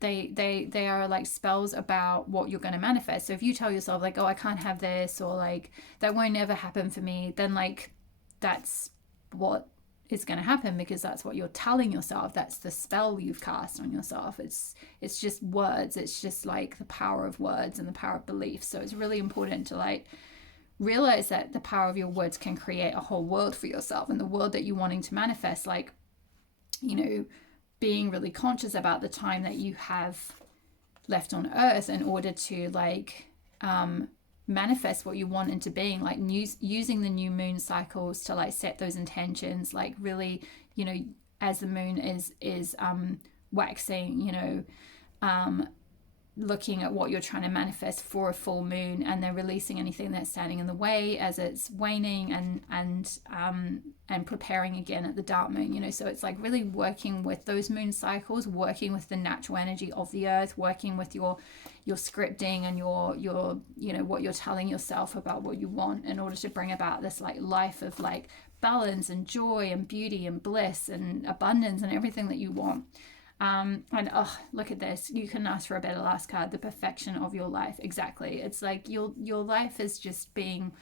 They are like spells about what you're going to manifest. So if you tell yourself like, oh, I can't have this, or like that won't ever happen for me, then like that's what is going to happen, because that's what you're telling yourself. That's the spell you've cast on yourself. It's just words. It's just like the power of words and the power of belief. So it's really important to like realize that the power of your words can create a whole world for yourself, and the world that you're wanting to manifest, like, being really conscious about the time that you have left on earth in order to like manifest what you want into being, like using the new moon cycles to like set those intentions, like really, as the moon is waxing, looking at what you're trying to manifest for a full moon, and then releasing anything that's standing in the way as it's waning, and preparing again at the dark moon. So it's like really working with those moon cycles, working with the natural energy of the earth, working with your scripting and your what you're telling yourself about what you want, in order to bring about this like life of like balance and joy and beauty and bliss and abundance and everything that you want. And oh, look at this. You couldn't ask for a better last card. The perfection of your life. Exactly. It's like your life is just being,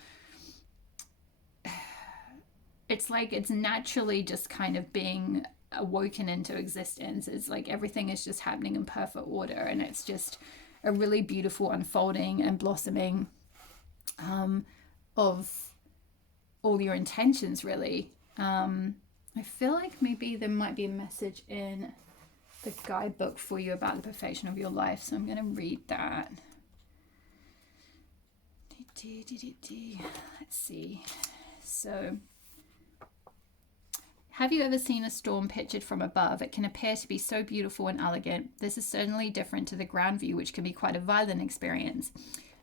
it's like it's naturally just kind of being awoken into existence. It's like everything is just happening in perfect order, and it's just a really beautiful unfolding and blossoming of all your intentions, really. I feel like maybe there might be a message in the guidebook for you about the perfection of your life, so I'm going to read that. Let's see. So, have you ever seen a storm pictured from above? It can appear to be so beautiful and elegant. This is certainly different to the ground view, which can be quite a violent experience.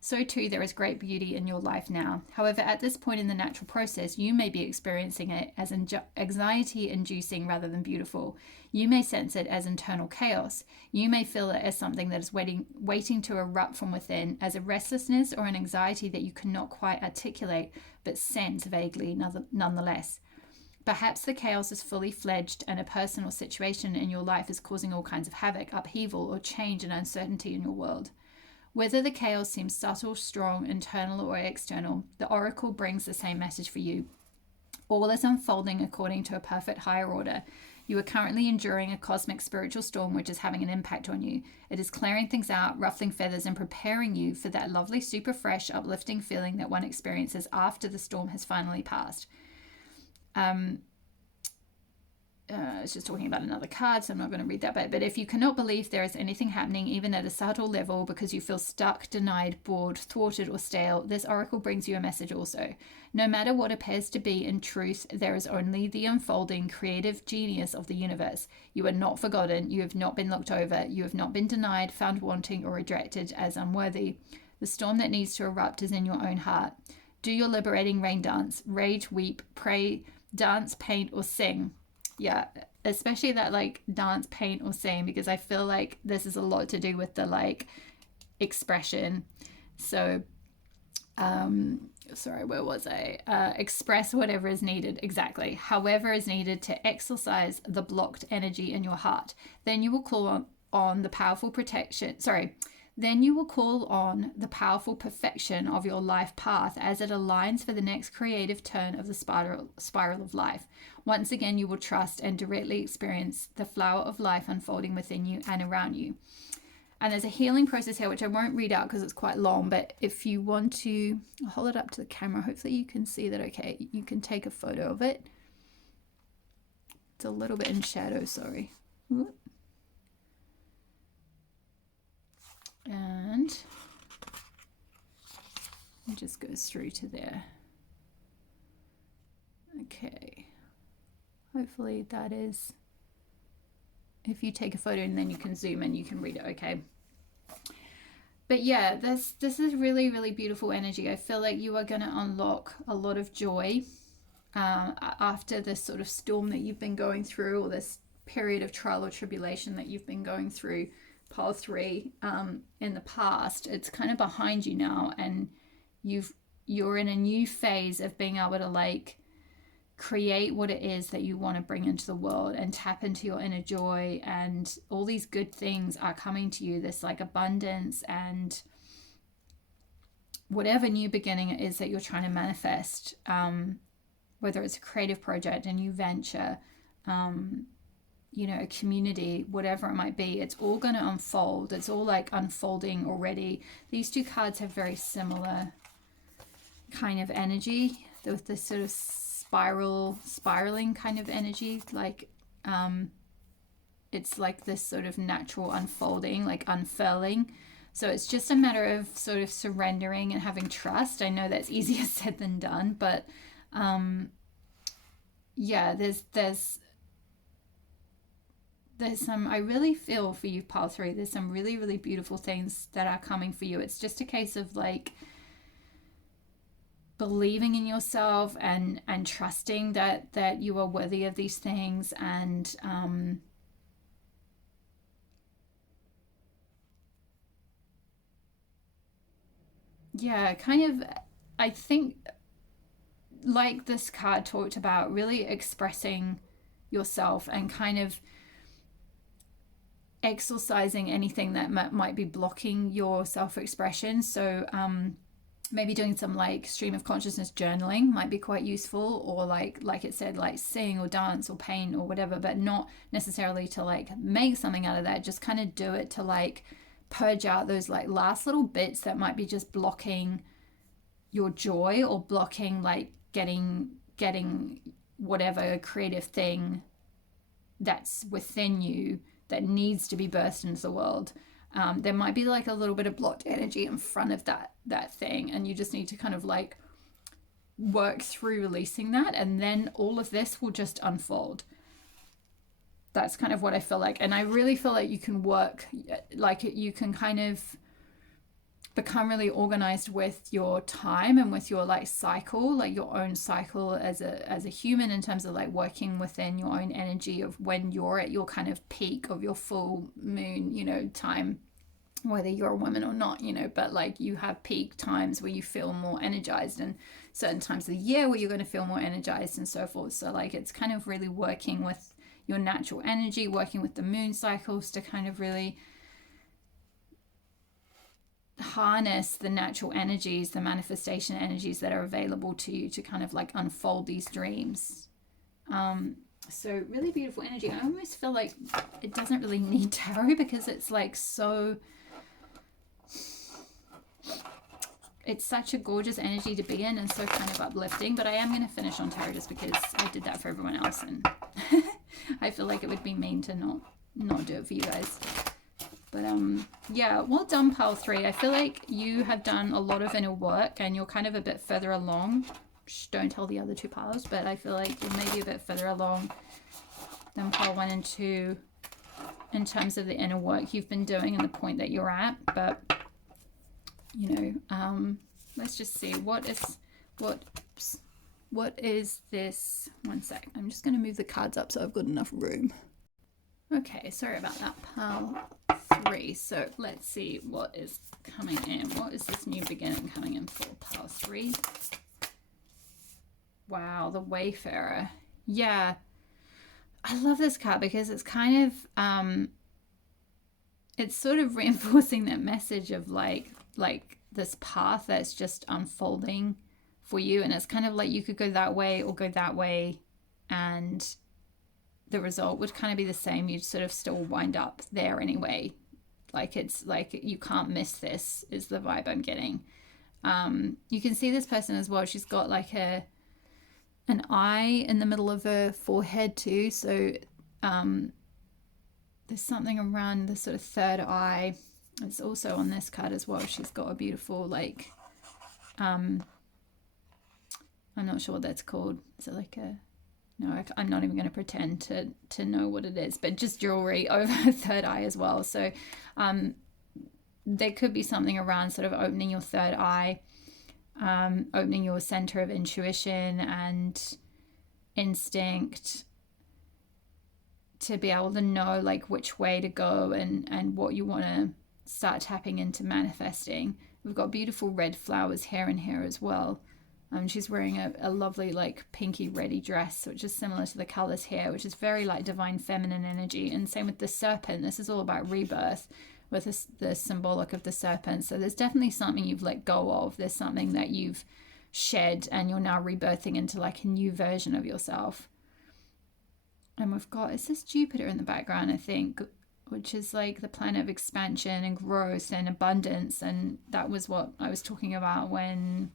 So too, there is great beauty in your life now. However, at this point in the natural process, you may be experiencing it as anxiety-inducing rather than beautiful. You may sense it as internal chaos. You may feel it as something that is waiting to erupt from within, as a restlessness or an anxiety that you cannot quite articulate, but sense vaguely nonetheless. Perhaps the chaos is fully fledged, and a personal situation in your life is causing all kinds of havoc, upheaval, or change and uncertainty in your world. Whether the chaos seems subtle, strong, internal, or external, the oracle brings the same message for you. All is unfolding according to a perfect higher order. You are currently enduring a cosmic spiritual storm which is having an impact on you. It is clearing things out, ruffling feathers, and preparing you for that lovely, super fresh, uplifting feeling that one experiences after the storm has finally passed. It's just talking about another card, so I'm not going to read that bit. But if you cannot believe there is anything happening, even at a subtle level, because you feel stuck, denied, bored, thwarted, or stale, this oracle brings you a message also. No matter what appears to be in truth, there is only the unfolding creative genius of the universe. You are not forgotten. You have not been looked over. You have not been denied, found wanting, or rejected as unworthy. The storm that needs to erupt is in your own heart. Do your liberating rain dance. Rage, weep, pray, dance, paint, or sing. Yeah, especially that like dance, paint, or sing, because I feel like this is a lot to do with the like expression. So, sorry, where was I? Express whatever is needed. Exactly. However is needed to exorcise the blocked energy in your heart. Then you will call on the powerful protection. Then you will call on the powerful perfection of your life path as it aligns for the next creative turn of the spiral of life. Once again, you will trust and directly experience the flower of life unfolding within you and around you. And there's a healing process here, which I won't read out because it's quite long, but if you want to, I'll hold it up to the camera. Hopefully you can see that okay. You can take a photo of it. It's a little bit in shadow, sorry. And it just goes through to there. Okay. Hopefully that is, if you take a photo and then you can zoom in, you can read it, okay? but yeah, this is really, really beautiful energy. I feel like you are going to unlock a lot of joy after this sort of storm that you've been going through, or this period of trial or tribulation that you've been going through, pile three, in the past. It's kind of behind you now, and you're in a new phase of being able to like create what it is that you want to bring into the world and tap into your inner joy, and all these good things are coming to you, this like abundance and whatever new beginning it is that you're trying to manifest, whether it's a creative project, a new venture, a community, whatever it might be, it's all going to unfold. It's all like unfolding already. These two cards have very similar kind of energy with this sort of spiraling kind of energy, like it's like this sort of natural unfolding, like unfurling. So it's just a matter of sort of surrendering and having trust. I know that's easier said than done, but there's some, I really feel for you, pile three, there's some really, really beautiful things that are coming for you. It's just a case of like believing in yourself and trusting that you are worthy of these things, and kind of, I think, like this card talked about, really expressing yourself and kind of exorcising anything that might be blocking your self-expression. So maybe doing some like stream of consciousness journaling might be quite useful, or like it said, like sing or dance or paint or whatever, but not necessarily to like make something out of that. Just kind of do it to like purge out those like last little bits that might be just blocking your joy, or blocking like getting whatever creative thing that's within you that needs to be burst into the world. There might be like a little bit of blocked energy in front of that thing, and you just need to kind of like work through releasing that, and then all of this will just unfold. That's kind of what I feel like. And I really feel like you can work, like you can kind of become really organized with your time and with your like cycle, like your own cycle as a human, in terms of like working within your own energy of when you're at your kind of peak of your full moon, time, whether you're a woman or not, but like you have peak times where you feel more energized, and certain times of the year where you're going to feel more energized, and so forth. So like it's kind of really working with your natural energy, working with the moon cycles to kind of really harness the natural energies, the manifestation energies that are available to you to kind of like unfold these dreams. So really beautiful energy. I almost feel like it doesn't really need tarot, because it's like it's such a gorgeous energy to be in, and so kind of uplifting. But I am going to finish on tarot just because I did that for everyone else, and I feel like it would be mean to not do it for you guys. But well done, pile three. I feel like you have done a lot of inner work, and you're kind of a bit further along. Shh, don't tell the other two piles, but I feel like you're maybe a bit further along than pile one and two in terms of the inner work you've been doing and the point that you're at. But let's just see what is this. One sec, I'm just going to move the cards up so I've got enough room. Okay, sorry about that, pile three. So let's see what is coming in. What is this new beginning coming in for pile three? Wow, the Wayfarer. Yeah, I love this card because it's kind of it's sort of reinforcing that message of like this path that's just unfolding for you, and it's kind of like you could go that way or go that way, and the result would kind of be the same. You'd sort of still wind up there anyway. Like it's like you can't miss this is the vibe I'm getting. You can see this person as well. She's got like an eye in the middle of her forehead too. So there's something around the sort of third eye. It's also on this card as well. She's got a beautiful like I'm not sure what that's called. Is it like a... No, I'm not even going to pretend to know what it is, but just jewelry over her third eye as well. So there could be something around sort of opening your third eye, opening your center of intuition and instinct, to be able to know like which way to go and what you want to start tapping into manifesting. We've got beautiful red flowers here and here as well. She's wearing a lovely like pinky reddy dress, which is similar to the colors here, which is very like divine feminine energy. And same with the serpent. This is all about rebirth with the symbolic of the serpent. So there's definitely something you've let go of. There's something that you've shed and you're now rebirthing into like a new version of yourself. And we've got, is this Jupiter in the background, I think, which is like the planet of expansion and growth and abundance. And that was what I was talking about when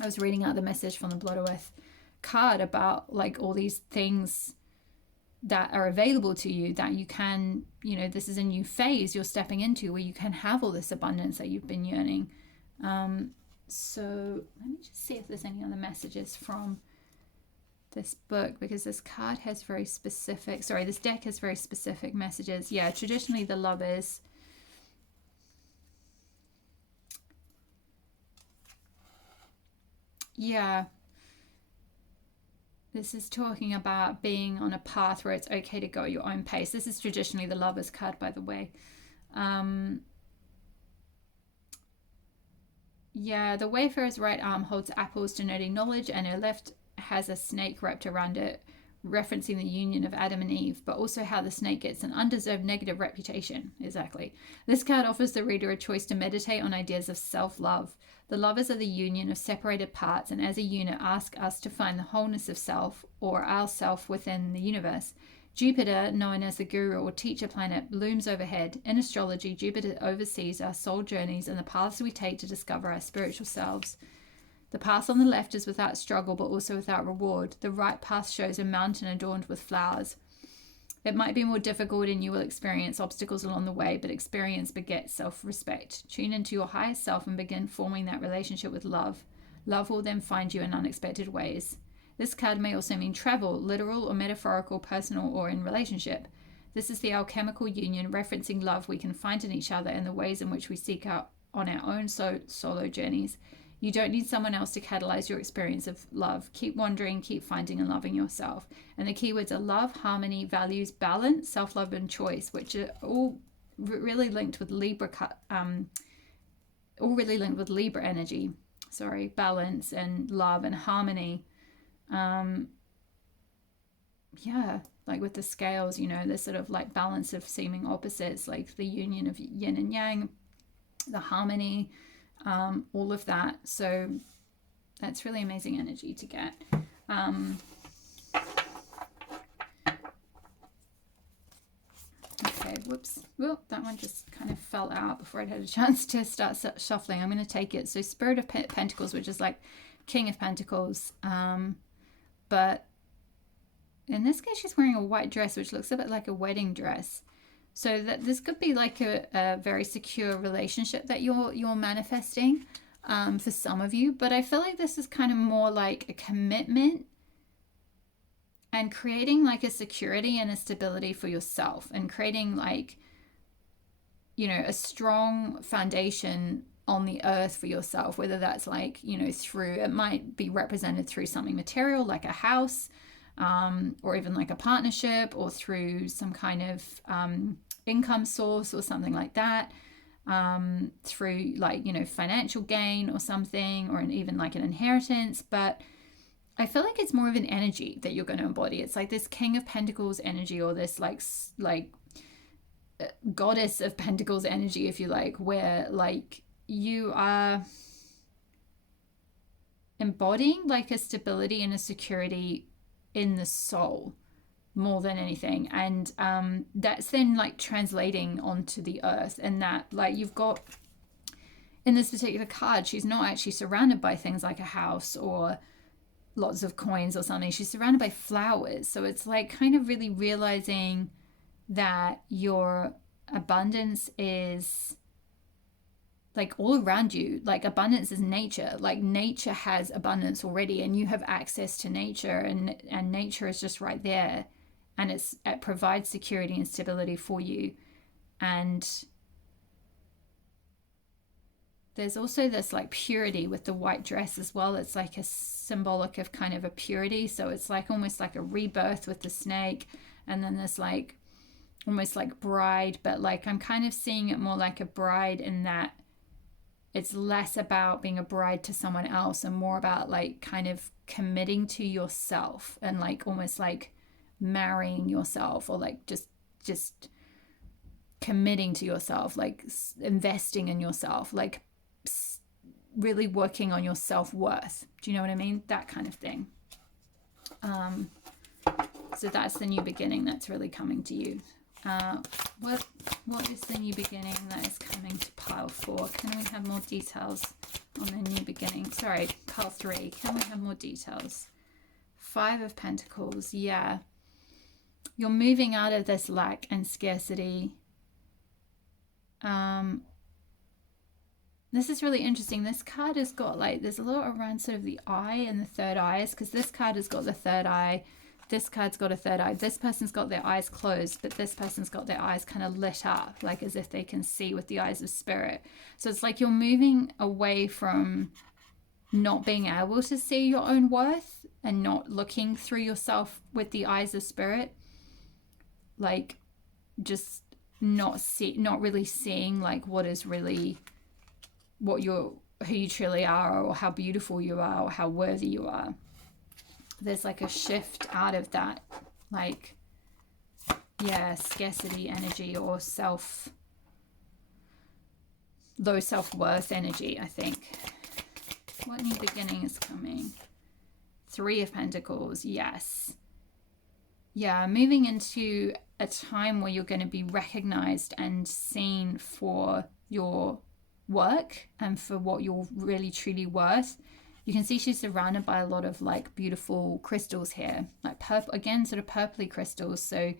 I was reading out the message from the Blood Earth card about like all these things that are available to you that you can, you know, this is a new phase you're stepping into where you can have all this abundance that you've been yearning. So let me just see if there's any other messages from this book, because this card has very specific, sorry, this deck has very specific messages. Yeah, traditionally the Lovers. Yeah. This is talking about being on a path where it's okay to go at your own pace. This is traditionally the Lovers card, by the way. Yeah, the Wayfarer's right arm holds apples denoting knowledge, and her left has a snake wrapped around it, referencing the union of Adam and Eve, but also how the snake gets an undeserved negative reputation. Exactly. This card offers the reader a choice to meditate on ideas of self-love. The Lovers are the union of separated parts, and as a unit ask us to find the wholeness of self, or our self within the universe. Jupiter, known as the guru or teacher planet, looms overhead. In astrology, Jupiter oversees our soul journeys and the paths we take to discover our spiritual selves. The path on the left is without struggle, but also without reward. The right path shows a mountain adorned with flowers. It might be more difficult and you will experience obstacles along the way, but experience begets self-respect. Tune into your highest self and begin forming that relationship with love. Love will then find you in unexpected ways. This card may also mean travel, literal or metaphorical, personal or in relationship. This is the alchemical union, referencing love we can find in each other and the ways in which we seek out on our own solo journeys. You don't need someone else to catalyze your experience of love. Keep wandering, keep finding and loving yourself. And the keywords are love, harmony, values, balance, self-love, and choice, which are all really linked with Libra, energy. Sorry, balance and love and harmony. Yeah, like with the scales, you know, this sort of like balance of seeming opposites, like the union of yin and yang, the harmony. All of that. So that's really amazing energy to get. Okay, whoops. Well, that one just kind of fell out before I'd had a chance to start shuffling. I'm going to take it. So Spirit of Pentacles, which is like King of Pentacles. But in this case, she's wearing a white dress, which looks a bit like a wedding dress. So that this could be like a very secure relationship that you're manifesting for some of you. But I feel like this is kind of more like a commitment and creating like a security and a stability for yourself, and creating like, you know, a strong foundation on the earth for yourself, whether that's like, you know, through, it might be represented through something material like a house, or even like a partnership, or through some kind of income source or something like that, through like, you know, financial gain or something, or even like an inheritance. But I feel like it's more of an energy that you're going to embody. It's like this King of Pentacles energy, or this like Goddess of Pentacles energy, if you like, where like you are embodying like a stability and a security in the soul more than anything. And that's then like translating onto the earth, and that like you've got in this particular card, she's not actually surrounded by things like a house or lots of coins or something. She's surrounded by flowers. So it's like kind of really realizing that your abundance is like all around you. Like abundance is nature. Like nature has abundance already, and you have access to nature, and nature is just right there, and it provides security and stability for you. And there's also this like purity with the white dress as well. It's like a symbolic of kind of a purity. So it's like almost like a rebirth with the snake. And then there's like almost like bride, but like I'm kind of seeing it more like a bride in that it's less about being a bride to someone else and more about like kind of committing to yourself and like almost like marrying yourself, or like just committing to yourself, like investing in yourself, like really working on your self-worth. Do you know what I mean? That kind of thing. So that's the new beginning that's really coming to you. What is the new beginning that is coming to pile 4? Can we have more details on the new beginning? Sorry, pile 3. Can we have more details? 5 of Pentacles. Yeah. You're moving out of this lack and scarcity. This is really interesting. This card has got like, there's a lot around sort of the eye and the third eyes, because this card has got the third eye. This card's got a third eye. This person's got their eyes closed, but this person's got their eyes kind of lit up, like as if they can see with the eyes of spirit. So it's like you're moving away from not being able to see your own worth and not looking through yourself with the eyes of spirit. Like just not really seeing like what is really who you truly are, or how beautiful you are, or how worthy you are. There's like a shift out of that, like, yeah, scarcity energy or low self-worth energy, I think. What new beginning is coming? 3 of Pentacles, yes. Yeah, moving into a time where you're going to be recognized and seen for your work and for what you're really truly worth. You can see she's surrounded by a lot of like beautiful crystals here, like purple, again, sort of purpley crystals. So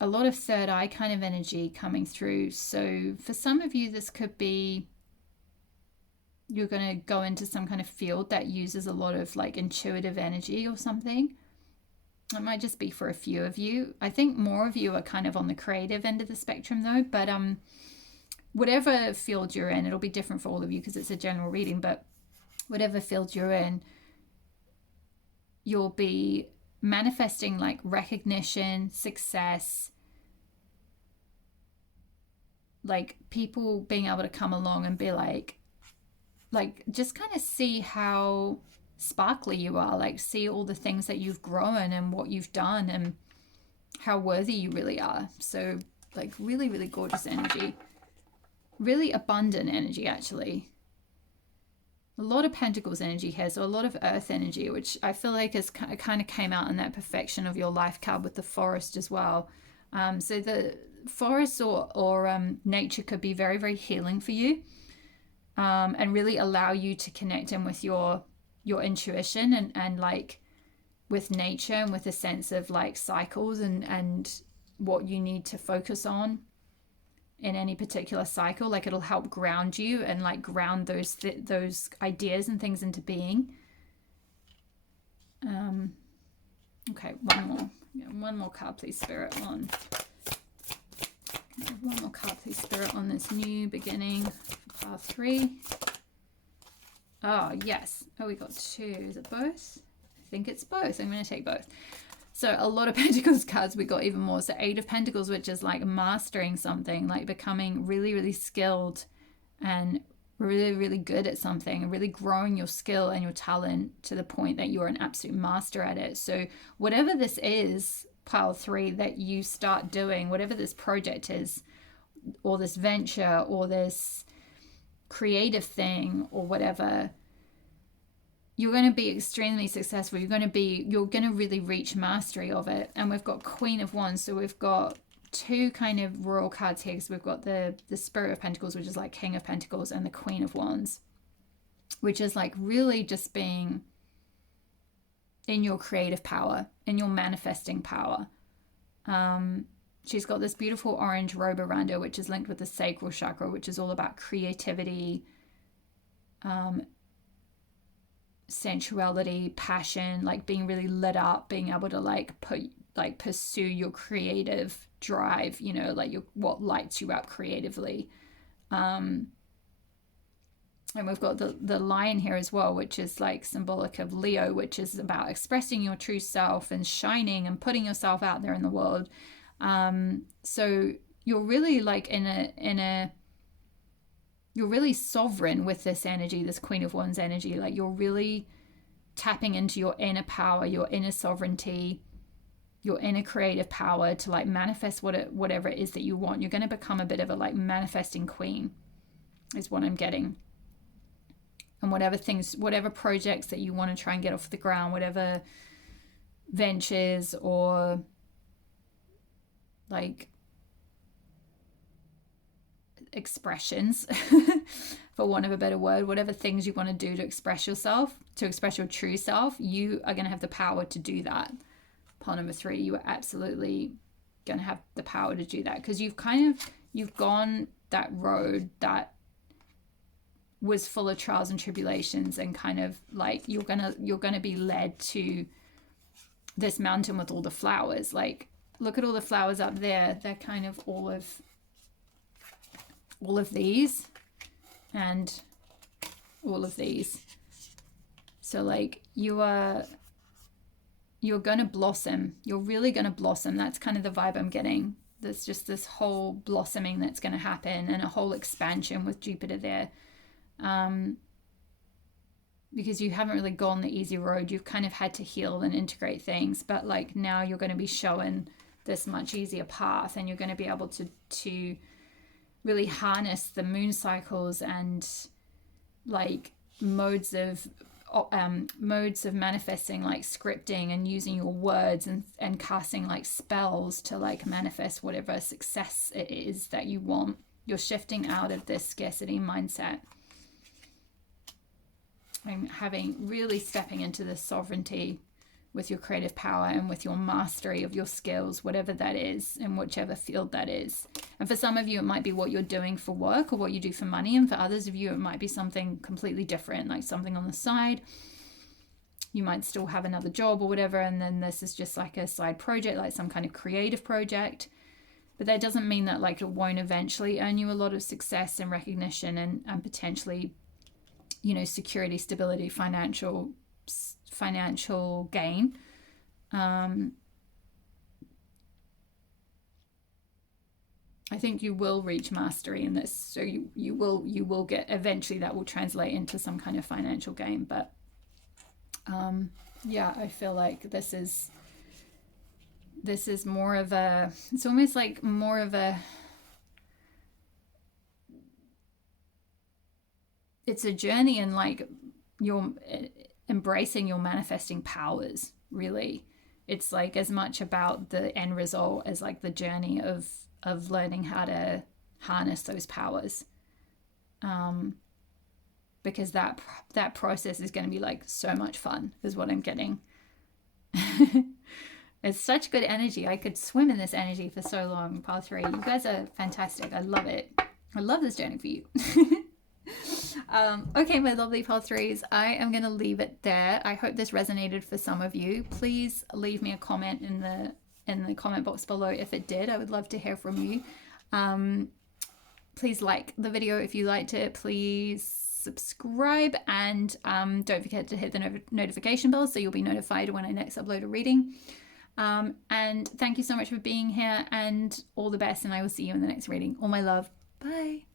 a lot of third eye kind of energy coming through. So for some of you, this could be you're going to go into some kind of field that uses a lot of like intuitive energy or something. It might just be for a few of you. I think more of you are kind of on the creative end of the spectrum though, but whatever field you're in, it'll be different for all of you because it's a general reading, but whatever field you're in, you'll be manifesting like recognition, success, like people being able to come along and be like just kind of see how sparkly you are, like see all the things that you've grown and what you've done and how worthy you really are. So like really, really gorgeous energy, really abundant energy actually. A lot of Pentacles energy here, so a lot of earth energy, which I feel like is kind of came out in that perfection of your life card with the forest as well. So the forest or nature could be very, very healing for you, and really allow you to connect in with your intuition and like with nature and with a sense of like cycles and what you need to focus on in any particular cycle. Like it'll help ground you and like ground those ideas and things into being. Okay, one more. Yeah, one more card, please, Spirit. One more card, please, Spirit, on this new beginning for pile 3. Oh, yes. Oh, we got 2. Is it both? I think it's both. I'm going to take both. So a lot of Pentacles cards, we got even more. So 8 of Pentacles, which is like mastering something, like becoming really, really skilled and really, really good at something and really growing your skill and your talent to the point that you're an absolute master at it. So whatever this is, pile 3, that you start doing, whatever this project is, or this venture, or this creative thing, or whatever, you're going to be extremely successful. You're going to really reach mastery of it. And we've got Queen of Wands. So we've got 2 kind of royal cards here. So we've got the Spirit of Pentacles, which is like King of Pentacles, and the Queen of Wands, which is like really just being in your creative power, in your manifesting power. She's got this beautiful orange robe around her, which is linked with the sacral chakra, which is all about creativity, sensuality, passion, like being really lit up, being able to pursue your creative drive, you know, like what lights you up creatively. And we've got the lion here as well, which is like symbolic of Leo, which is about expressing your true self and shining and putting yourself out there in the world. So you're really like you're really sovereign with this energy, this Queen of Wands energy. Like you're really tapping into your inner power, your inner sovereignty, your inner creative power to like manifest whatever it is that you want. You're going to become a bit of a like manifesting queen is what I'm getting. And whatever projects that you want to try and get off the ground, whatever ventures or like expressions for want of a better word, whatever things you want to do to express yourself, to express your true self, you are going to have the power to do that. Pile number 3, you are absolutely going to have the power to do that, because you've gone that road that was full of trials and tribulations, and kind of like you're gonna be led to this mountain with all the flowers. Like look at all the flowers up there. They're kind of all of these and all of these. So like you're gonna blossom. You're really gonna blossom. That's kind of the vibe I'm getting. There's just this whole blossoming that's going to happen, and a whole expansion with Jupiter there. Because you haven't really gone the easy road. You've kind of had to heal and integrate things, but like now you're going to be shown this much easier path, and you're going to be able to really harness the moon cycles and like modes of manifesting, like scripting and using your words and casting like spells to like manifest whatever success it is that you want. You're shifting out of this scarcity mindset. I'm really stepping into this sovereignty with your creative power and with your mastery of your skills, whatever that is, in whichever field that is. And for some of you, it might be what you're doing for work or what you do for money. And for others of you, it might be something completely different, like something on the side. You might still have another job or whatever. And then this is just like a side project, like some kind of creative project. But that doesn't mean that like it won't eventually earn you a lot of success and recognition and potentially, you know, security, stability, financial gain. I think you will reach mastery in this. So you will get, eventually that will translate into some kind of financial gain. But yeah, I feel like this is more of a, it's almost like more of a, it's a journey in like you're embracing your manifesting powers, really. It's like as much about the end result as like the journey of learning how to harness those powers. Because that process is going to be like so much fun, is what I'm getting. It's such good energy. I could swim in this energy for so long. Pile 3, you guys are fantastic. I love it. I love this journey for you. Okay, my lovely pile 3s, I am going to leave it there. I hope this resonated for some of you. Please leave me a comment in the comment box below if it did. I would love to hear from you. Please like the video if you liked it. Please subscribe, and don't forget to hit the notification bell so you'll be notified when I next upload a reading. And thank you so much for being here, and all the best, and I will see you in the next reading. All my love. Bye.